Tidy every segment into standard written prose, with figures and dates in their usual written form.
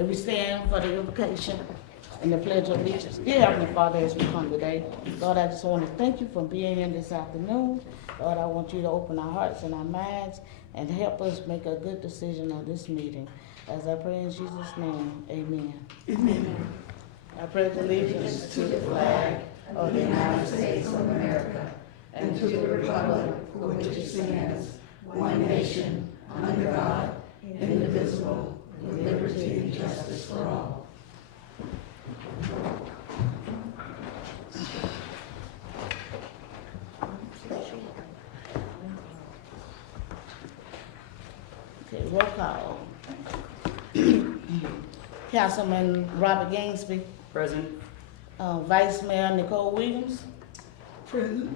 And we stand for the invocation and the pledge of allegiance. Dear Heavenly Father, as we come today, Lord, I just want to thank you for being here this afternoon. Lord, I want you to open our hearts and our minds and help us make a good decision on this meeting. As I pray in Jesus' name, amen. Amen. I pledge allegiance to the flag of the United States of America and to the republic for which it stands, one nation, under God, indivisible, with liberty and justice for all. Okay, roll call. Councilman Robert Gainsby. Present. Vice Mayor Nicole Williams. Present.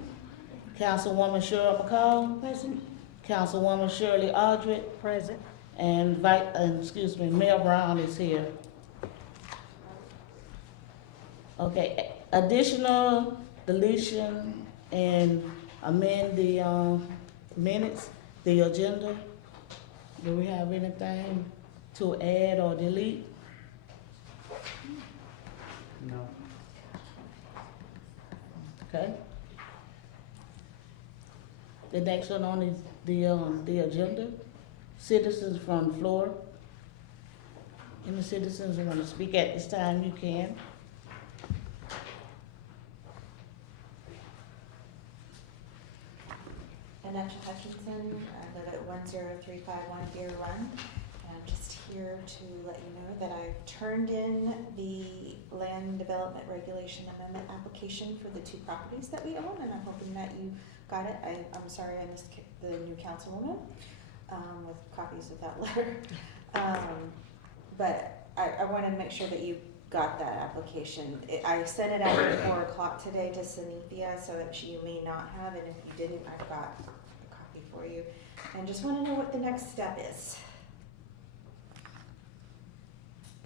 Councilwoman Cheryl McCall. Present. Councilwoman Shirley Aldred. Present. And Mayor Brown is here. Okay, additional deletion and amend the minutes, the agenda. Do we have anything to add or delete? No. Okay. The next one on is the agenda, citizens from the floor. Any citizens who want to speak at this time, you can. Anata Hollingshed, I live at 10351 Deer Run. And I'm just here to let you know that I've turned in the land development regulation amendment application for the two properties that we own, and I'm hoping that you got it. I'm sorry I missed the new councilwoman with copies of that letter. But I wanted to make sure that you got that application. I sent it out at 4 o'clock today to Cynthia, so that you may not have, and if you didn't, I've got a copy for you. And just want to know what the next step is.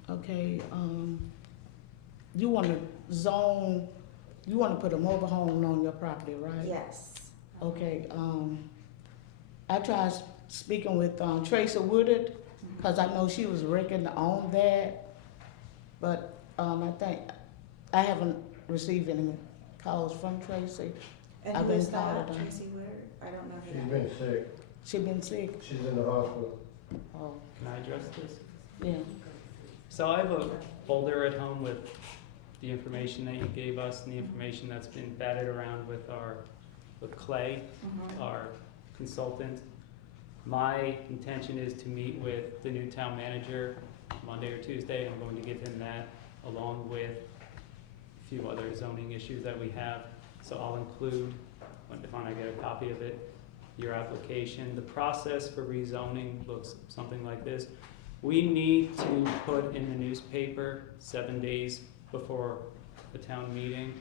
Okay, you want to put a mobile home on your property, right? Yes. Okay, I tried speaking with Tracy Woodard, because I know she was working on that, but I think I haven't received any calls from Tracy. And I've who been is that, called on. Tracy Woodard? I don't know who She's that been sick. She been sick? She's in the hospital. Oh, Can I address this? yeah. So I have a folder at home with the information that you gave us and the information that's been batted around with Clay, Mhm. our consultant. My intention is to meet with the new town manager Monday or Tuesday. I'm going to give him that along with a few other zoning issues that we have. So I'll include, when I get a copy of it, your application. The process for rezoning looks something like this. We need to put in the newspaper 7 days before the town meeting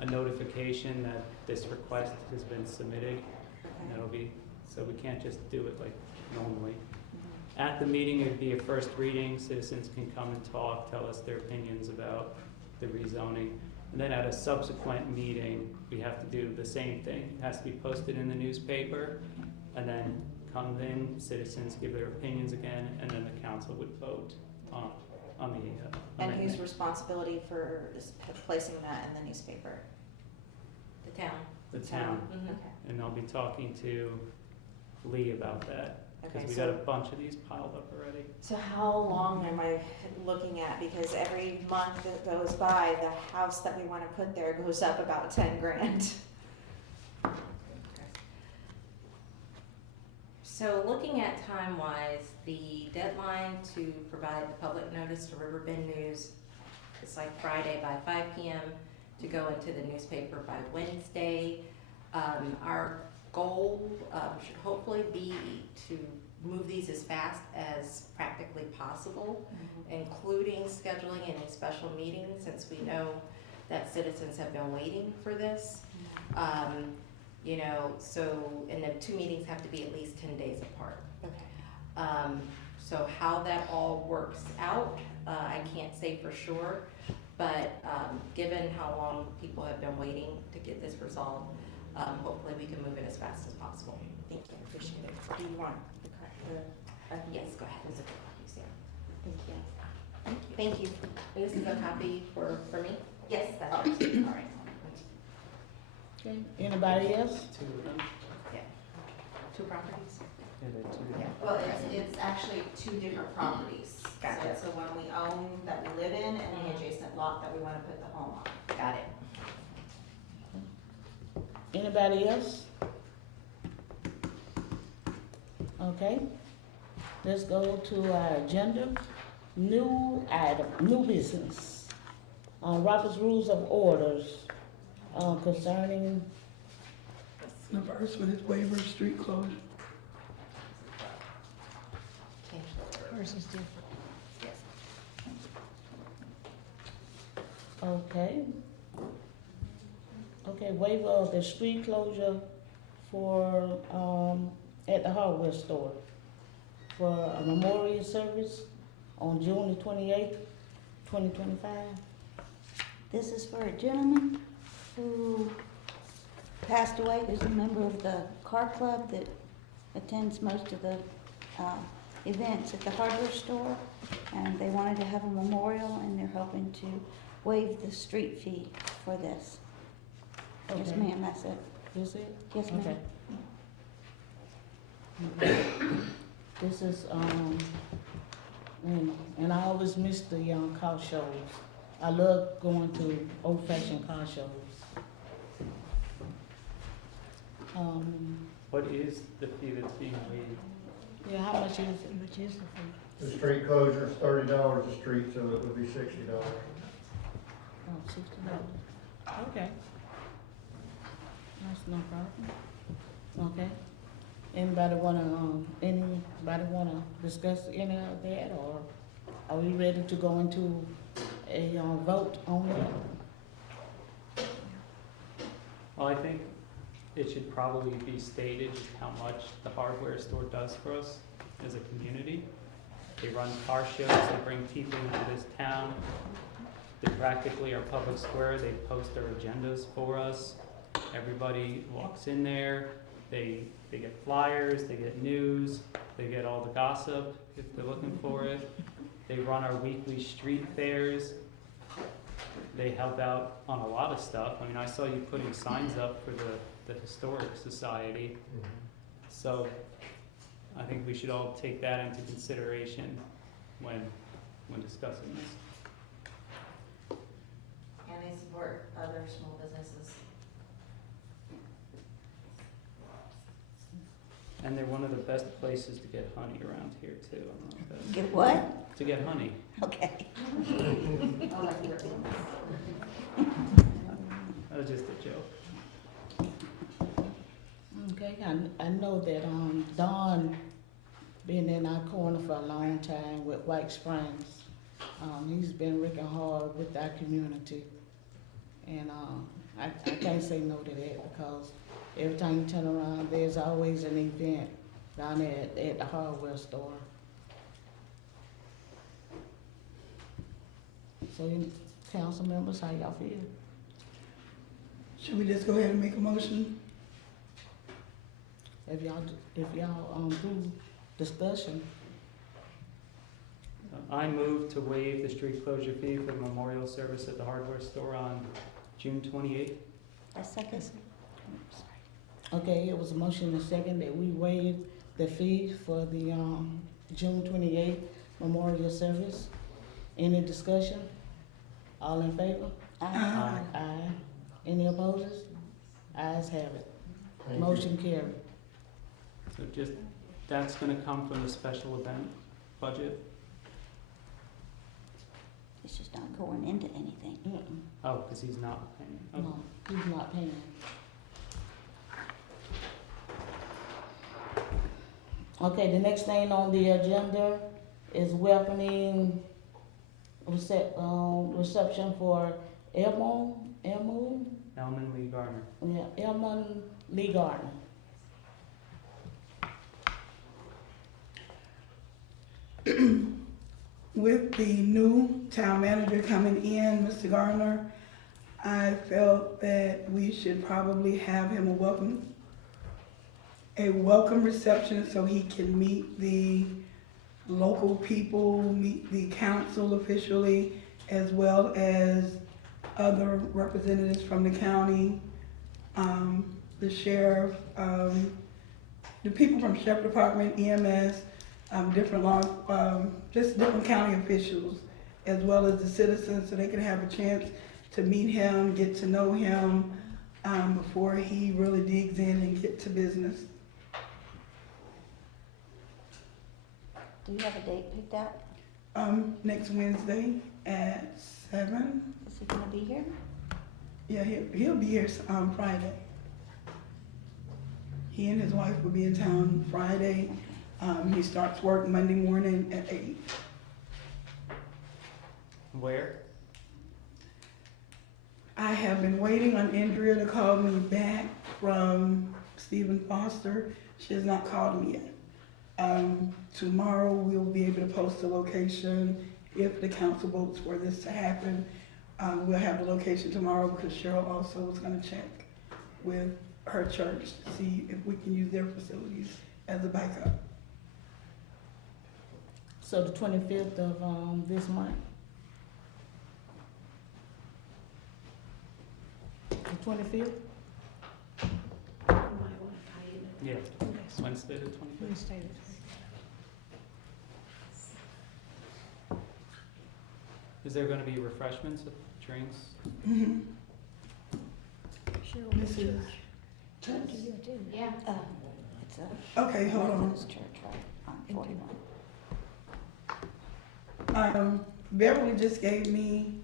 a notification that this request has been submitted. And that'll be, so we can't just do it like normally. At the meeting, it'd be a first reading, citizens can come and talk, tell us their opinions about the rezoning. And then at a subsequent meeting, we have to do the same thing. It has to be posted in the newspaper, and then come in, citizens give their opinions again, and then the council would vote on the And amendment. whose responsibility for placing that in the newspaper? The town. The town, Okay. and I'll be talking to Lee about that, Okay, because we got a so, bunch of these piled up already. so how long am I looking at? Because every month that goes by, the house that we want to put there goes up about 10 grand. So looking at time-wise, the deadline to provide the public notice to Riverbend News is like Friday by 5 p.m. to go into the newspaper by Wednesday. Our goal should hopefully be to move these as fast as practically possible, including scheduling any special meetings, since we know that citizens have been waiting for this. You know, so, and the two meetings have to be at least 10 days apart. Okay. So how that all works out, I can't say for sure, but given how long people have been waiting to get this resolved, hopefully we can move it as fast as possible. Thank you, appreciate it. Do you want the correct, Yes, go ahead. It's a good one, thank you. Thank you. Thank you. And this is a copy for me? Yes, that's Oh, yours. all right. Okay, anybody else? Two of them? Two properties? Yeah, they're two. Well, it's actually two different properties. Gotcha. So it's the one we own that we live in and the adjacent lot that we wanna put the home on. Got it. Anybody else? Okay, let's go to our agenda. New item, new business. Robert's Rules of Orders, concerning, The first one is waiver of street closure. hers is different. Okay. Okay, waiver of the street closure for, at the hardware store for a memorial service on June the 28th, 2025. This is for a gentleman who passed away. He's a member of the car club that attends most of the events at the hardware store. And they wanted to have a memorial, and they're hoping to waive the street fee for this. Yes, Okay. ma'am, that's it. Is it? Yes, ma'am. Okay. This is, and I always miss the car shows. I love going to old-fashioned car shows. What is the fee that's being waived? Yeah, how much is it? How much is the fee? The street closure is $30 a street, so it would be $60. Oh, $60. Okay. That's no problem. Okay. Anybody wanna discuss any of that, or are we ready to go into a, vote on that? Well, I think it should probably be stated just how much the hardware store does for us as a community. They run car shows, they bring people into this town. They practically are public square, they post their agendas for us. Everybody walks in there, they get flyers, they get news, they get all the gossip if they're looking for it. They run our weekly street fairs. They help out on a lot of stuff. I mean, I saw you putting signs up for the Historic Society. So I think we should all take that into consideration when discussing this. And they support other small businesses. And they're one of the best places to get honey around here too. I don't know if that's- Get what? To get honey. Okay. Oh, like your That was just a joke. Okay, I know that, Don been in our corner for a long time with White Springs. He's been working hard with our community. And, I can't say no to that, because every time you turn around, there's always an event down there at the hardware store. So, council members, how y'all feel? Should we just go ahead and make a motion? If y'all do discussion, I move to waive the street closure fee for the memorial service at the hardware store on June 28th. A second. okay, it was a motion and a second that we waive the fee for the, June 28th memorial service. Any discussion? All in favor? Aye. Aye. Any opposers? Ayes have it. Thank you. Motion carried. So just, that's gonna come from the special event budget? It's just not going into anything. Mm-mm. Oh, because he's not paying. Okay. No, he's not paying. Okay, the next thing on the agenda is welcoming reception for Elman Elman Lee Garner. Elman Lee Garner. With the new town manager coming in, Mr. Garner, I felt that we should probably have him a welcome reception so he can meet the local people, meet the council officially, as well as other representatives from the county, the sheriff, the people from Sheriff Department, EMS, different law, just different county officials, as well as the citizens, so they can have a chance to meet him, get to know him, before he really digs in and get to business. Do you have a date picked out? Next Wednesday at 7. Is he gonna be here? Yeah, he'll be here, Friday. He and his wife will be in town Friday. He starts work Monday morning at 8. Where? I I have been waiting on Andrea to call me back from Stephen Foster. She has not called me yet. Tomorrow we'll be able to post the location if the council votes for this to happen. We'll have the location tomorrow because Cheryl also was gonna check with her church to see if we can use their facilities as a backup. So the 25th of, this month? The 25th? Yeah, Wednesday the 25th. Is there gonna be refreshments, drinks? Mm-hmm. This is, Yeah. It's a okay, hold on. Methodist church, right, on 41. Beverly just gave me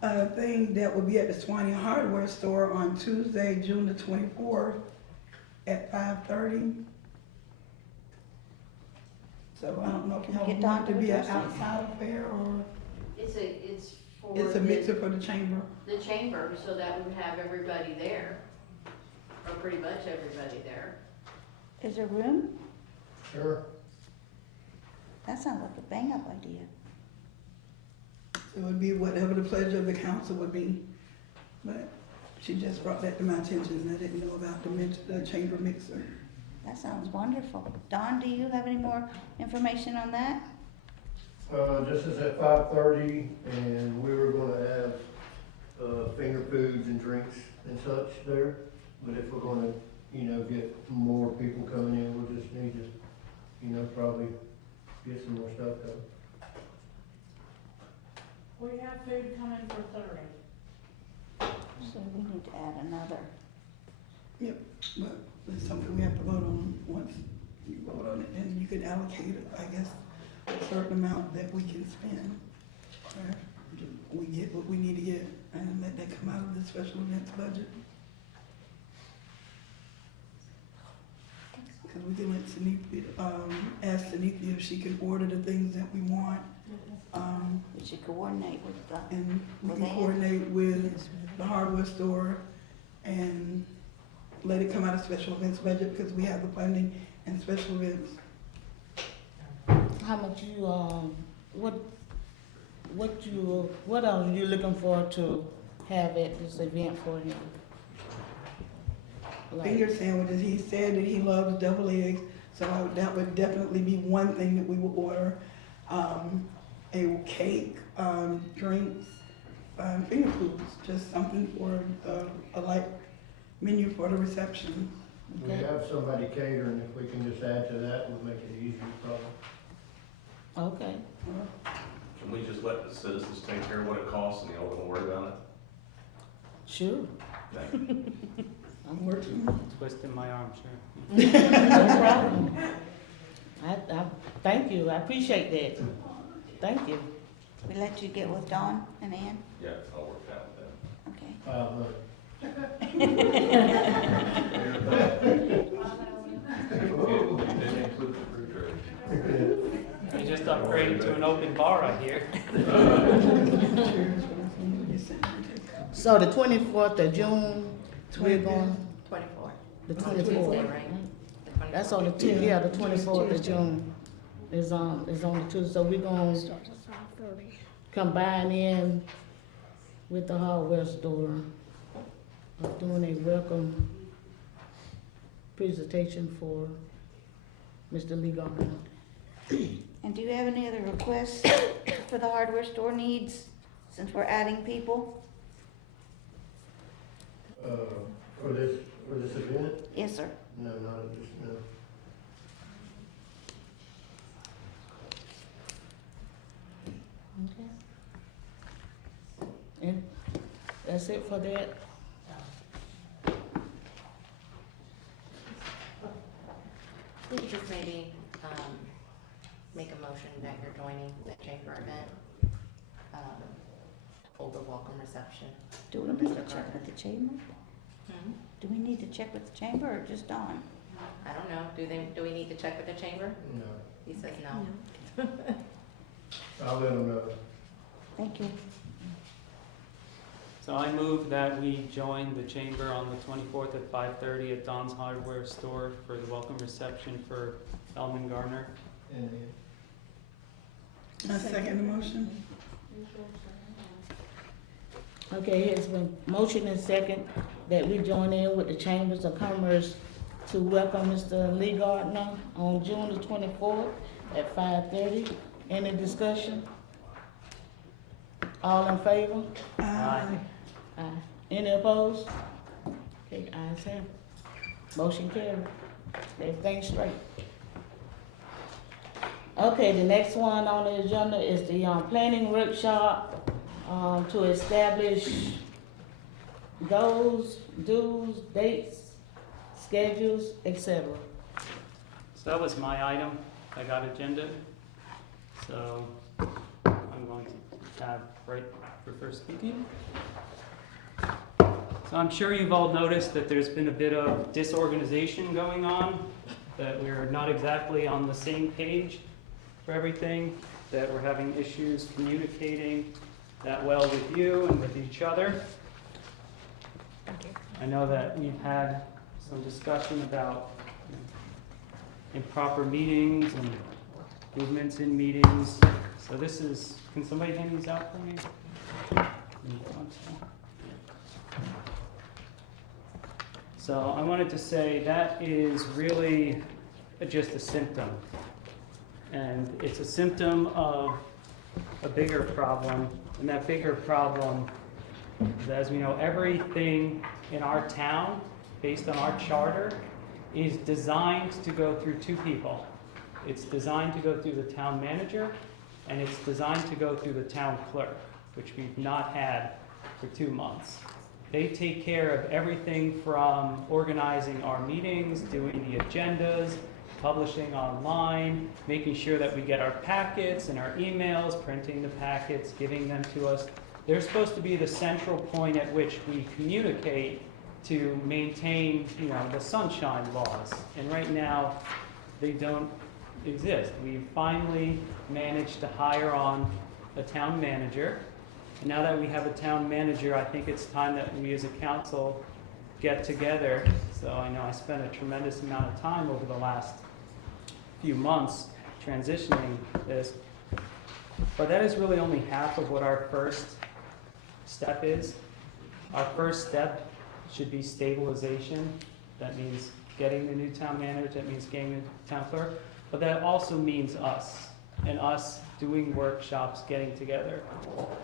a thing that will be at the Swanee Hardware Store on Tuesday, June the 24th at 5:30. So I don't know if y'all Get want it to Dawn to be an address it. outside affair or It's for it's a mixer for the chamber. the chamber, so that we would have everybody there, or pretty much everybody there. Is there room? Sure. That sounds like a bang-up idea. It would be whatever the pleasure of the council would be. But she just brought that to my attention and I didn't know about the chamber mixer. That sounds wonderful. Dawn, do you have any more information on that? This is at 5:30, and we were gonna have, finger foods and drinks and such there. But if we're gonna, get more people coming in, we'll just need to, probably get some more stuff done. We have food coming for 30. So we need to add another. But it's something we have to vote on. Once you vote on it, then you can allocate, I guess, a certain amount that we can spend. Or we get what we need to get and let that come out of the special events budget. Because we can let Sunitha, ask Sunitha if she can order the things that we want. We should coordinate with the, And we With can Ann? coordinate with the hardware store and let it come out of special events budget because we have the funding and special events. How much you, what else are you looking for to have at this event for him? Like, Finger sandwiches, he said that he loves double eggs, so that would definitely be one thing that we would order. A cake, drinks, finger foods, just something for a light menu for the reception. We Okay. have somebody catering, if we can just add to that, we'll make it easier, probably. Okay. Can we just let the citizens take care of what it costs and y'all don't worry about it? Sure. Thank you. I'm working. Twisting my arm, sure. No problem. I thank you. I appreciate that. Thank you. we let you get with Dawn and Ann? Yeah, I'll work out with them. Okay. Didn't include the refrigerator. You just upgraded to an open bar, I hear. So the 24th of June, we're going, 24. the Tuesday, 24th. right? The That's on the 24th. yeah, the 24th of June is on the Tuesday. So we're gonna combine in with the hardware store of doing a welcome presentation for Mr. Lee Garner. And do you have any other requests for the hardware store needs, since we're adding people? For this event? Yes, sir. No, not at this, no. Okay. And that's it for that. We could just maybe, make a motion that you're joining the chamber event. Hold a welcome reception. Do we need to check with the chamber? Hmm? Do we need to check with the chamber or just Dawn? I don't know, do we need to check with the chamber? No. He says no. I'll let them know. Thank you. So I move that we join the chamber on the 24th at 5:30 at Don's Hardware Store for the welcome reception for Elman Garner. And I second the motion. Okay, it's been motion and second that we join in with the Chambers of Commerce to welcome Mr. Lee Gardner on June the 24th at 5:30. Any discussion? All in favor? Aye. Aye. Any opposed? Okay, ayes have it. Motion carried. Everything straight. Okay, the next one on the agenda is the, planning workshop, to establish goals, dues, dates, schedules, etc. So that was my item. I got agenda. So I'm going to have right for first speaking. So I'm sure you've all noticed that there's been a bit of disorganization going on, that we're not exactly on the same page for everything, that we're having issues communicating that well with you and with each other. I know that we've had some discussion about improper meetings and movements in meetings. So this is, can somebody hand these out for me? So I wanted to say that is really just a symptom. And it's a symptom of a bigger problem. And that bigger problem is, as we know, everything in our town, based on our charter, is designed to go through two people. It's designed to go through the town manager, and it's designed to go through the town clerk, which we've not had for 2 months. They take care of everything from organizing our meetings, doing the agendas, publishing online, making sure that we get our packets and our emails, printing the packets, giving them to us. They're supposed to be the central point at which we communicate to maintain, the sunshine laws. And right now, they don't exist. We've finally managed to hire on a town manager. And now that we have a town manager, I think it's time that we as a council get together. So I know I spent a tremendous amount of time over the last few months transitioning this. But that is really only half of what our first step is. Our first step should be stabilization. That means getting the new town manager, that means getting the town clerk. But that also means us, and us doing workshops, getting together.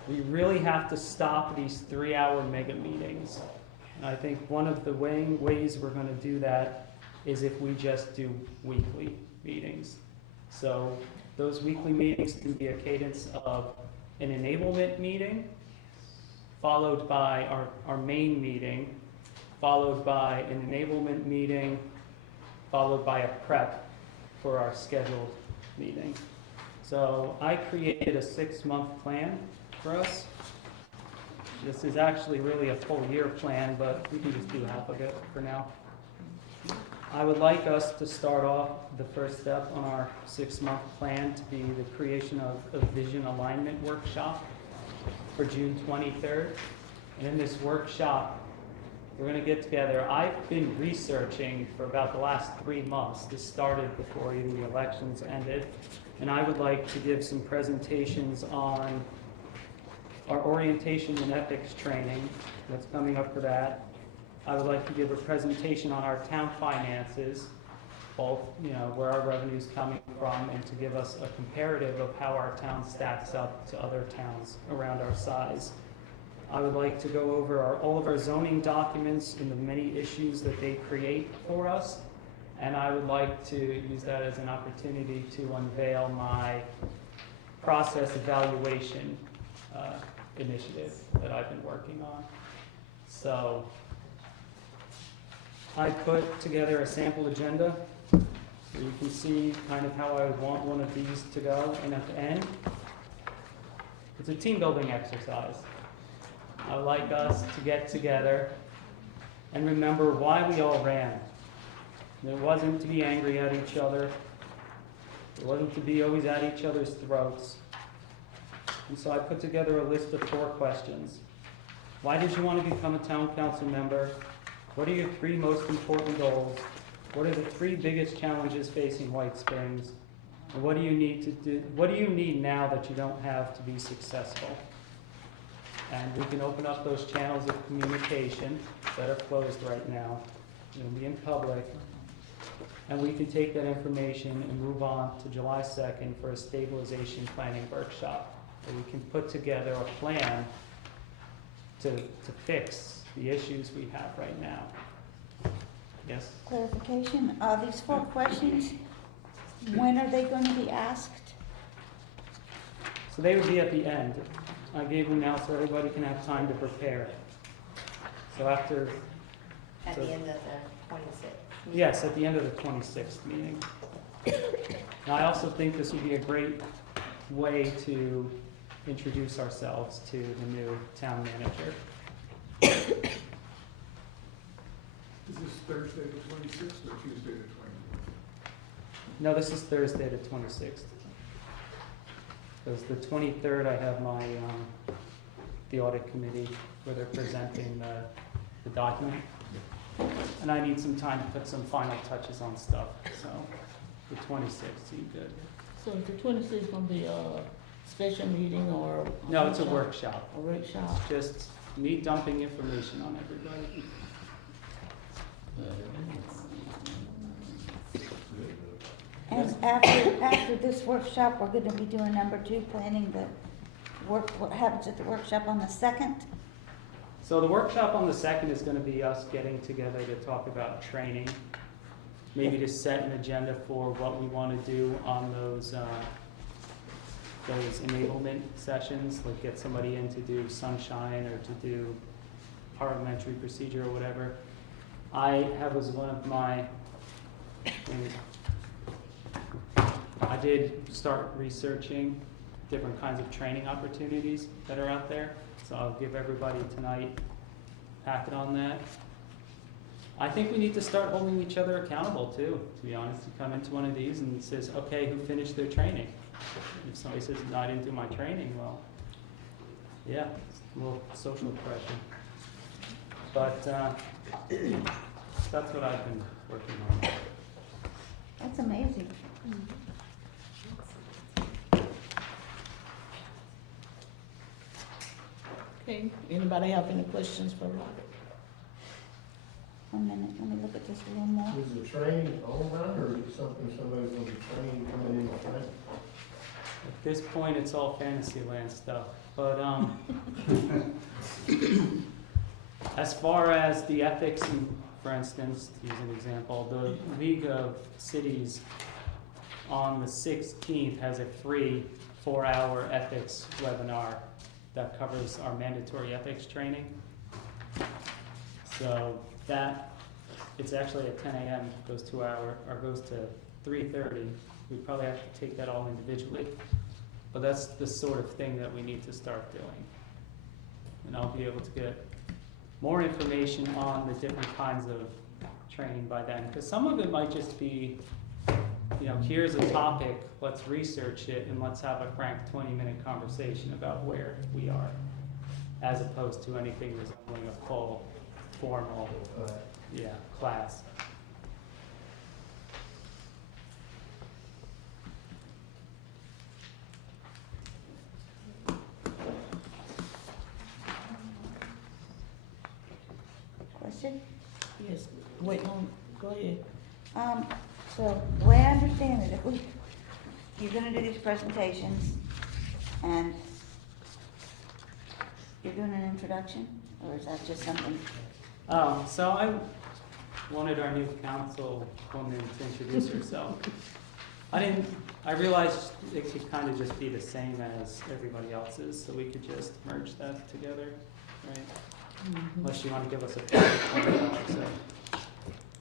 We really have to stop these 3-hour mega meetings. And I think one of the ways we're going to do that is if we just do weekly meetings. So those weekly meetings can be a cadence of an enablement meeting, followed by our main meeting, followed by an enablement meeting, followed by a prep for our scheduled meeting. So I created a 6-month plan for us. This is actually really a full year plan, but we can just do half of it for now. I would like us to start off the first step on our 6-month plan to be the creation of a vision alignment workshop for June 23rd. And in this workshop, we're going to get together. I've been researching for about the last 3 months. This started before even the elections ended. And I would like to give some presentations on our orientation and ethics training that's coming up for that. I would like to give a presentation on our town finances, both, where our revenue's coming from and to give us a comparative of how our town stacks up to other towns around our size. I would like to go over all of our zoning documents and the many issues that they create for us. And I would like to use that as an opportunity to unveil my process evaluation initiative that I've been working on. So I put together a sample agenda so you can see kind of how I would want one of these to go. And at the end, it's a team building exercise. I would like us to get together and remember why we all ran. It wasn't to be angry at each other. It wasn't to be always at each other's throats. And so I put together a list of 4 questions. Why did you want to become a town council member? What are your 3 most important goals? What are the 3 biggest challenges facing White Springs? And what do you need to do? What do you need now that you don't have to be successful? And we can open up those channels of communication that are closed right now. It'll be in public. And we can take that information and move on to July 2nd for a stabilization planning workshop, where we can put together a plan to fix the issues we have right now. Yes? Clarification, these 4 questions, when are they going to be asked? So they would be at the end. I gave them now so everybody can have time to prepare. So after, At So- the end of the 26th. yes, at the end of the 26th meeting. Now, I also think this would be a great way to introduce ourselves to the new town manager. Is this Thursday the 26th or Tuesday the 20th? No, this is Thursday the 26th. Because the 23rd, I have my, the audit committee where they're presenting the document. And I need some time to put some final touches on stuff, so the 26th seemed good. So is the 26th gonna be a special meeting or? No, it's a workshop. A workshop. It's just me dumping information on everybody. And after this workshop, we're gonna be doing number 2, planning the work, what happens at the workshop on the 2nd? So the workshop on the 2nd is gonna be us getting together to talk about training. Maybe to set an agenda for what we wanna do on those enablement sessions, like get somebody in to do sunshine or to do parliamentary procedure or whatever. I have as one of my things, I did start researching different kinds of training opportunities that are out there. So I'll give everybody tonight a packet on that. I think we need to start holding each other accountable too, to be honest. You come into one of these and it says, okay, who finished their training? If somebody says, no, I didn't do my training, well, yeah, it's a little social pressure. But that's what I've been working on. That's amazing. Okay, anybody have any questions for Robert? 1 minute, let me look at this a little more. Is the training online or is it something somebody's gonna be trained coming in to train? At this point, it's all fantasy land stuff, but as far as the ethics, for instance, to use an example, the League of Cities on the 16th has a free 4-hour ethics webinar that covers our mandatory ethics training. So that, it's actually at 10 a.m., goes 2 hours, or goes to 3:30. We probably have to take that all individually, but that's the sort of thing that we need to start doing. And I'll be able to get more information on the different kinds of training by then, because some of it might just be, you know, here's a topic, let's research it, and let's have a frank 20-minute conversation about where we are, as opposed to anything resembling a full, formal, class. Question? Yes, wait on, go ahead. So the way I understand it, if we you're gonna do these presentations, and you're doing an introduction, or is that just something? So I wanted our new councilwoman to introduce herself. I realized it could kind of just be the same as everybody else's, so we could just merge that together, right? Unless you want to give us a PowerPoint about yourself.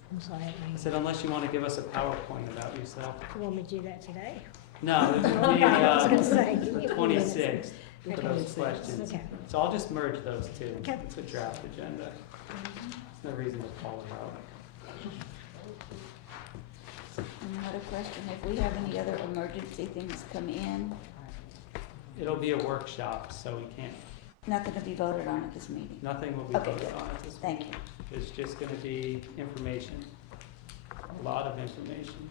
I'm sorry, I said, unless you want to give us a PowerPoint about yourself. you want me to do that today? No, there's Okay, I was gonna say, give me the a few minutes. 26th for Okay. those questions. Okay. So I'll just merge those two. Okay. It's a draft agenda. There's no reason to call it out. Another question, if we have any other emergency things come in, It'll be a workshop, so we can't, nothing to be voted on at this meeting? nothing will be Okay, voted good. on at this point. Thank you. It's just gonna be information, a lot of information.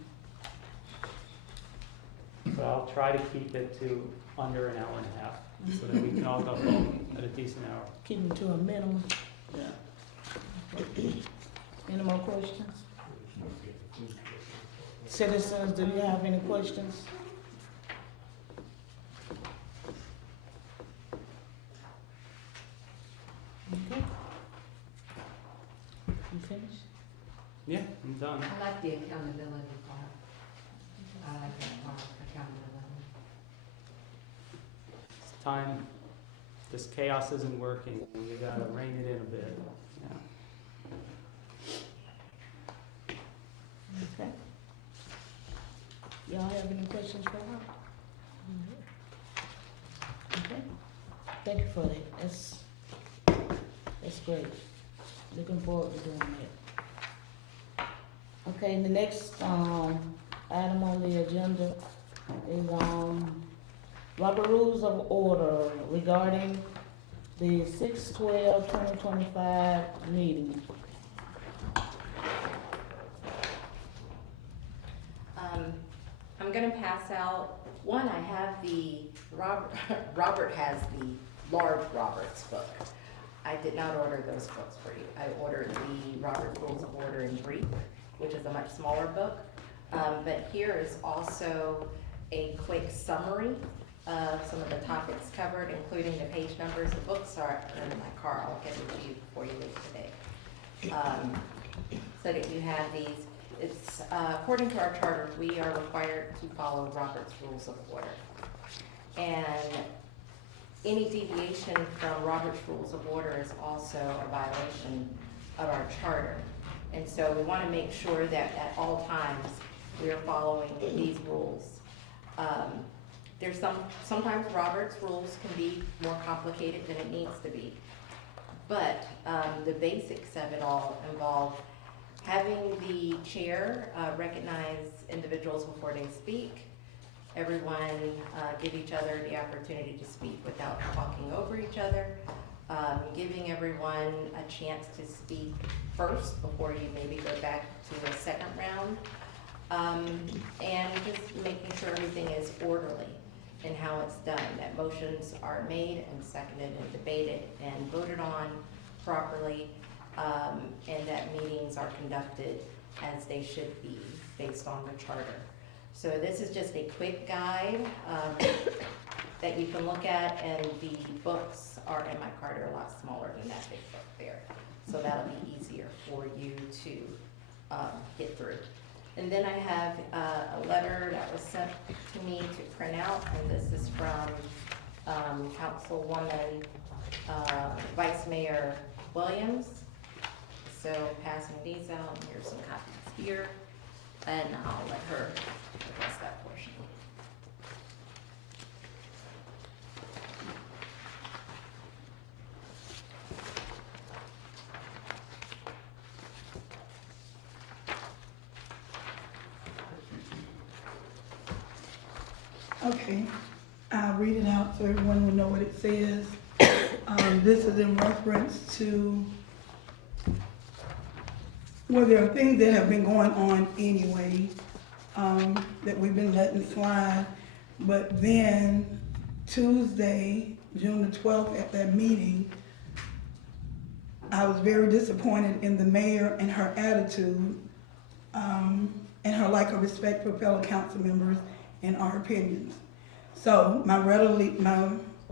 But I'll try to keep it to under an hour and a half, so that we can all go home at a decent hour. Keep them to a minimum. Yeah. Any more questions? Citizens, do you have any questions? Okay. You finished? Yeah, I'm done. I like the accountability part. I like that part, accountability. It's time, this chaos isn't working, we gotta rein it in a bit, yeah. Okay. Y'all have any questions for her? Okay. Thank you for that. That's great. Looking forward to doing that. Okay, the next, item on the agenda is, Robert Rules of Order regarding the 6/12/2025 meeting. I'm gonna pass out, one, I have the, Robert has the large Roberts book. I did not order those books for you. I ordered the Robert Rules of Order in brief, which is a much smaller book. But here is also a quick summary of some of the topics covered, including the page numbers. The books are in my car. I'll get them to you before you leave today. So that you have these. It's, according to our charter, we are required to follow Robert's Rules of Order. And any deviation from Robert's Rules of Order is also a violation of our charter. And so we want to make sure that at all times we are following these rules. There's sometimes Robert's rules can be more complicated than it needs to be. But the basics of it all involve having the chair recognize individuals before they speak, everyone give each other the opportunity to speak without talking over each other, giving everyone a chance to speak first before you maybe go back to the second round, and just making sure everything is orderly in how it's done, that motions are made and seconded and debated and voted on properly, and that meetings are conducted as they should be based on the charter. So this is just a quick guide that you can look at, and the books are in my cart, are a lot smaller than that big book there. So that'll be easier for you to get through. And then I have a letter that was sent to me to print out, and this is from Councilwoman Vice Mayor Williams. So passing these out, and here's some copies here, and I'll let her address that portion. Okay, I'll read it out so everyone will know what it says. This is in reference to, well, there are things that have been going on anyway, that we've been letting slide. But then Tuesday, June the 12th, at that meeting, I was very disappointed in the mayor and her attitude, and her lack of respect for fellow council members and our opinions. So my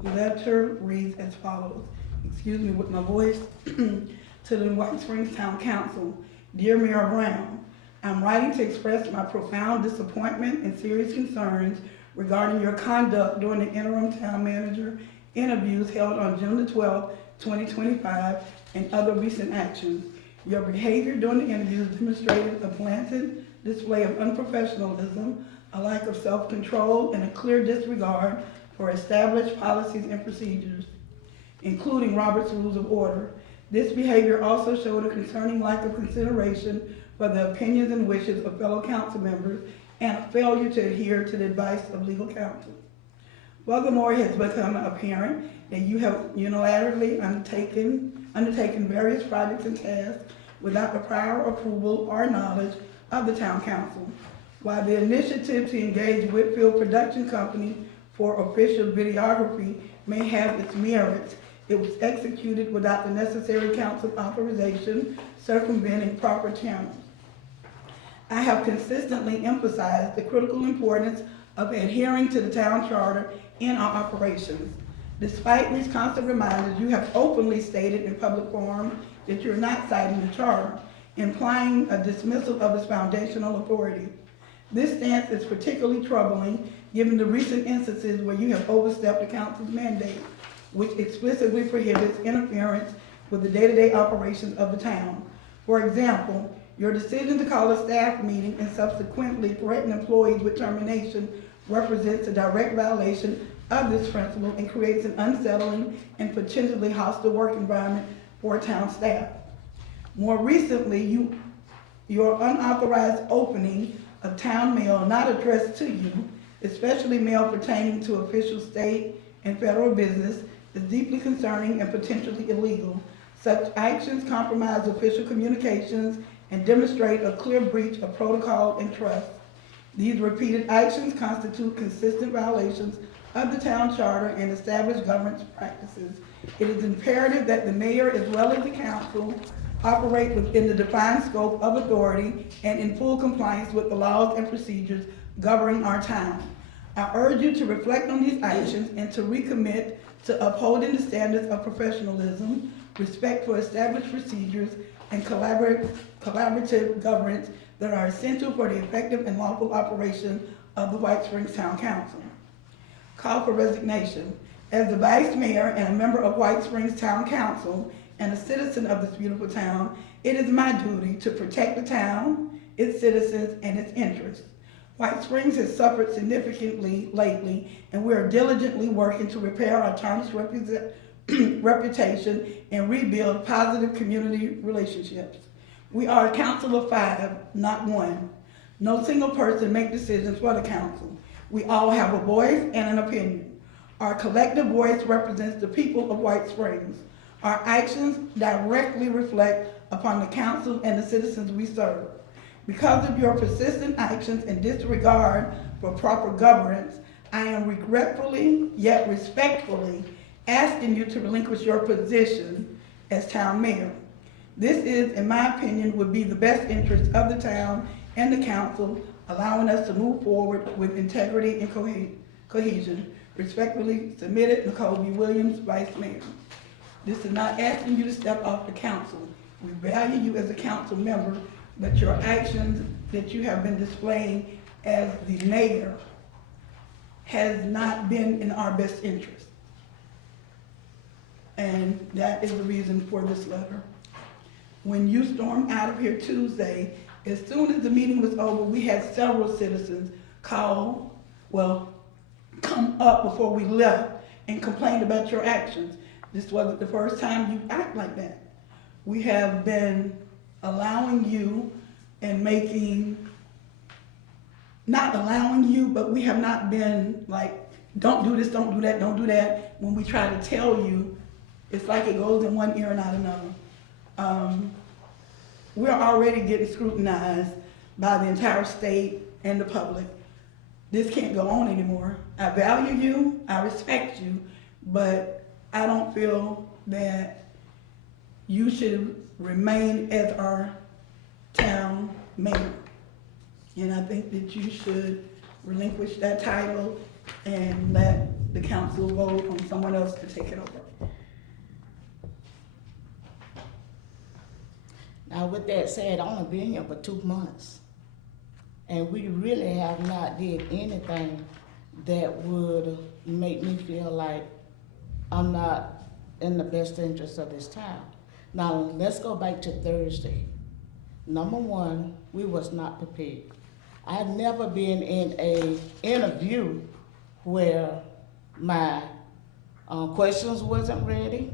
letter reads as follows. Excuse me with my voice. To the White Springs Town Council. Dear Mayor Brown, I'm writing to express my profound disappointment and serious concerns regarding your conduct during the interim town manager interviews held on June the 12th, 2025, and other recent actions. Your behavior during the interviews demonstrated a blatant display of unprofessionalism, a lack of self-control, and a clear disregard for established policies and procedures, including Robert's Rules of Order. This behavior also showed a concerning lack of consideration for the opinions and wishes of fellow council members and a failure to adhere to the advice of legal counsel. Furthermore, it has become apparent that you have unilaterally undertaken various projects and tasks without the prior approval or knowledge of the town council. While the initiative to engage Whitfield Production Company for official videography may have its merits, it was executed without the necessary council authorization, circumventing proper channels. I have consistently emphasized the critical importance of adhering to the town charter in our operations. Despite these constant reminders, you have openly stated in public forum that you're not citing the charter, implying a dismissal of its foundational authority. This stance is particularly troubling given the recent instances where you have overstepped the council's mandate, which explicitly prohibits interference with the day-to-day operations of the town. For example, your decision to call a staff meeting and subsequently threaten employees with termination represents a direct violation of this principle and creates an unsettling and potentially hostile work environment for town staff. More recently, your unauthorized opening of town mail not addressed to you, especially mail pertaining to official state and federal business, is deeply concerning and potentially illegal. Such actions compromise official communications and demonstrate a clear breach of protocol and trust. These repeated actions constitute consistent violations of the town charter and established governance practices. It is imperative that the mayor as well as the council operate within the defined scope of authority and in full compliance with the laws and procedures governing our town. I urge you to reflect on these actions and to recommit to upholding the standards of professionalism, respect for established procedures, and collaborative governance that are essential for the effective and lawful operation of the White Springs Town Council. Call for resignation. As the Vice Mayor and a member of White Springs Town Council and a citizen of this beautiful town, it is my duty to protect the town, its citizens, and its interests. White Springs has suffered significantly lately, and we are diligently working to repair our tarnished reputation and rebuild positive community relationships. We are a council of 5, not 1. No single person makes decisions for the council. We all have a voice and an opinion. Our collective voice represents the people of White Springs. Our actions directly reflect upon the council and the citizens we serve. Because of your persistent actions and disregard for proper governance, I am regretfully yet respectfully asking you to relinquish your position as town mayor. This is, in my opinion, would be the best interest of the town and the council, allowing us to move forward with integrity and cohesion. Respectfully submitted, Nicole B. Williams, Vice Mayor. This is not asking you to step off the council. We value you as a council member, but your actions that you have been displaying as the mayor has not been in our best interest. And that is the reason for this letter. When you stormed out of here Tuesday, as soon as the meeting was over, we had several citizens come up before we left and complained about your actions. This wasn't the first time you act like that. We have been allowing you and not allowing you, but we have not been like, don't do this, don't do that, don't do that. When we try to tell you, it's like it goes in one ear and out another. We're already getting scrutinized by the entire state and the public. This can't go on anymore. I value you, I respect you, but I don't feel that you should remain as our town mayor. And I think that you should relinquish that title and let the council vote on someone else to take it over. Now, with that said, I only been here for 2 months. And we really have not did anything that would make me feel like I'm not in the best interest of this town. Now, let's go back to Thursday. Number one, we was not prepared. I've never been in a interview where my questions wasn't ready.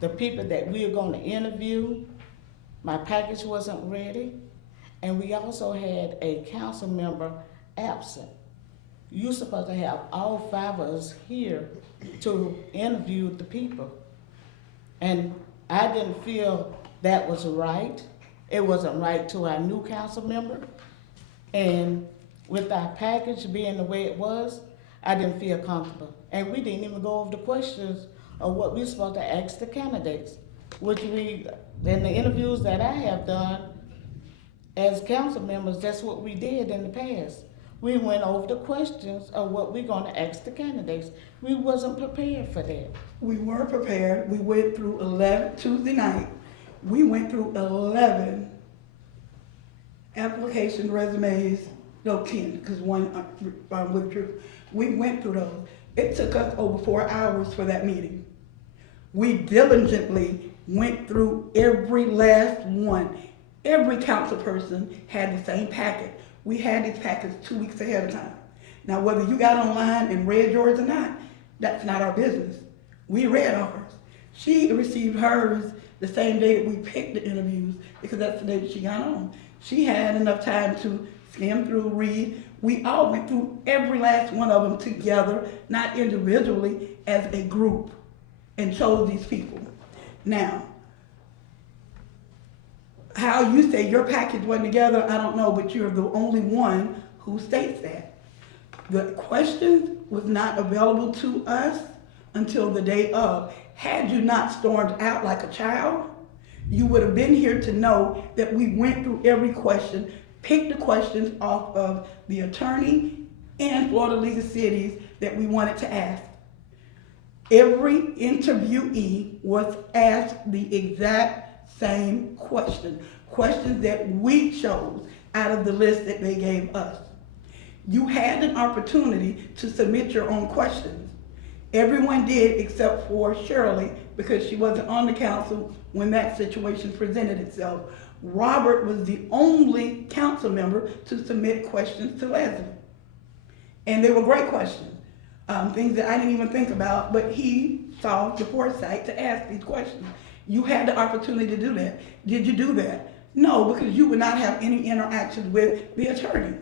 The people that we were gonna interview, my package wasn't ready. And we also had a council member absent. You're supposed to have all 5 of us here to interview the people. And I didn't feel that was right. It wasn't right to our new council member. And with our package being the way it was, I didn't feel comfortable. And we didn't even go over the questions of what we're supposed to ask the candidates, which we, in the interviews that I have done as council members, that's what we did in the past. We went over the questions of what we're gonna ask the candidates. We wasn't prepared for that. We were prepared. We went through 11, Tuesday night, we went through 11 application resumes, no, 10, because one withdrew. We went through those. It took us over 4 hours for that meeting. We diligently went through every last one. Every council person had the same packet. We had these packets 2 weeks ahead of time. Now, whether you got online and read yours or not, that's not our business. We read ours. She received hers the same day that we picked the interviews, because that's the day that she got on. She had enough time to skim through, read. We all went through every last one of them together, not individually, as a group, and chose these people. Now, how you say your package wasn't together, I don't know, but you're the only one who states that. The question was not available to us until the day of. Had you not stormed out like a child, you would have been here to know that we went through every question, picked the questions off of the attorney and Florida League of Cities that we wanted to ask. Every interviewee was asked the exact same question, questions that we chose out of the list that they gave us. You had an opportunity to submit your own questions. Everyone did except for Shirley, because she wasn't on the council when that situation presented itself. Robert was the only council member to submit questions to Leslie. And they were great questions, things that I didn't even think about, but he saw the foresight to ask these questions. You had the opportunity to do that. Did you do that? No, because you would not have any interactions with the attorney.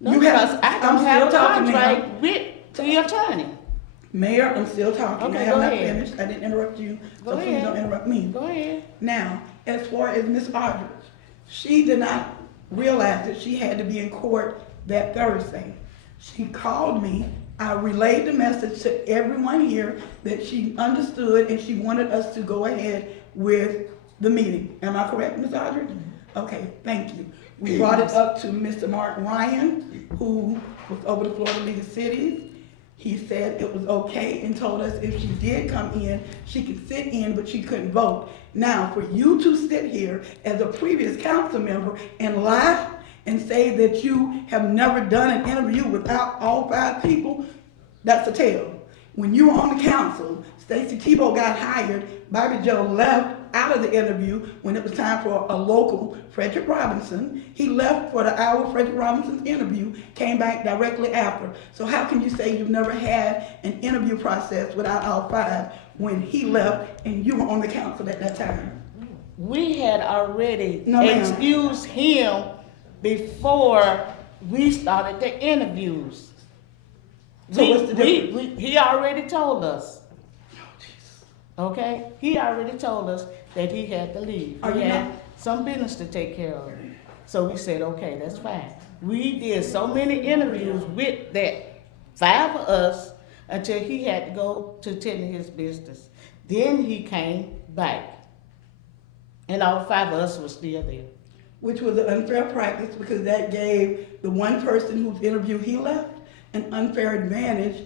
No, You because have- I don't I'm have a still talking, contract with the attorney. Mayor, I'm still talking. Okay, I have go not ahead. finished. I didn't interrupt you, Go so please ahead. don't interrupt me. Go ahead. Now, as far as Ms. Aldridge, she did not realize that she had to be in court that Thursday. She called me. I relayed the message to everyone here that she understood and she wanted us to go ahead with the meeting. Am I correct, Ms. Aldridge? Okay, thank you. We brought it up to Mr. Mark Ryan, who was over the Florida League of Cities. He said it was okay and told us if she did come in, she could sit in, but she couldn't vote. Now, for you to sit here as a previous council member and lie and say that you have never done an interview without all 5 people, that's a tale. When you were on the council, Stacy Tebow got hired, Bobby Joe left out of the interview when it was time for a local, Frederick Robinson. He left for the hour Frederick Robinson's interview, came back directly after. So how can you say you've never had an interview process without all 5 when he left and you were on the council at that time? We had already No, ma'am. excused him before we started the interviews. So what's the difference? He already told us. Okay? He already told us that he had to leave. Are He you had not- some business to take care of. So we said, okay, that's fine. We did so many interviews with that 5 of us until he had to go to tend to his business. Then he came back. And all 5 of us were still there. which was an unfair practice because that gave the one person whose interview he left an unfair advantage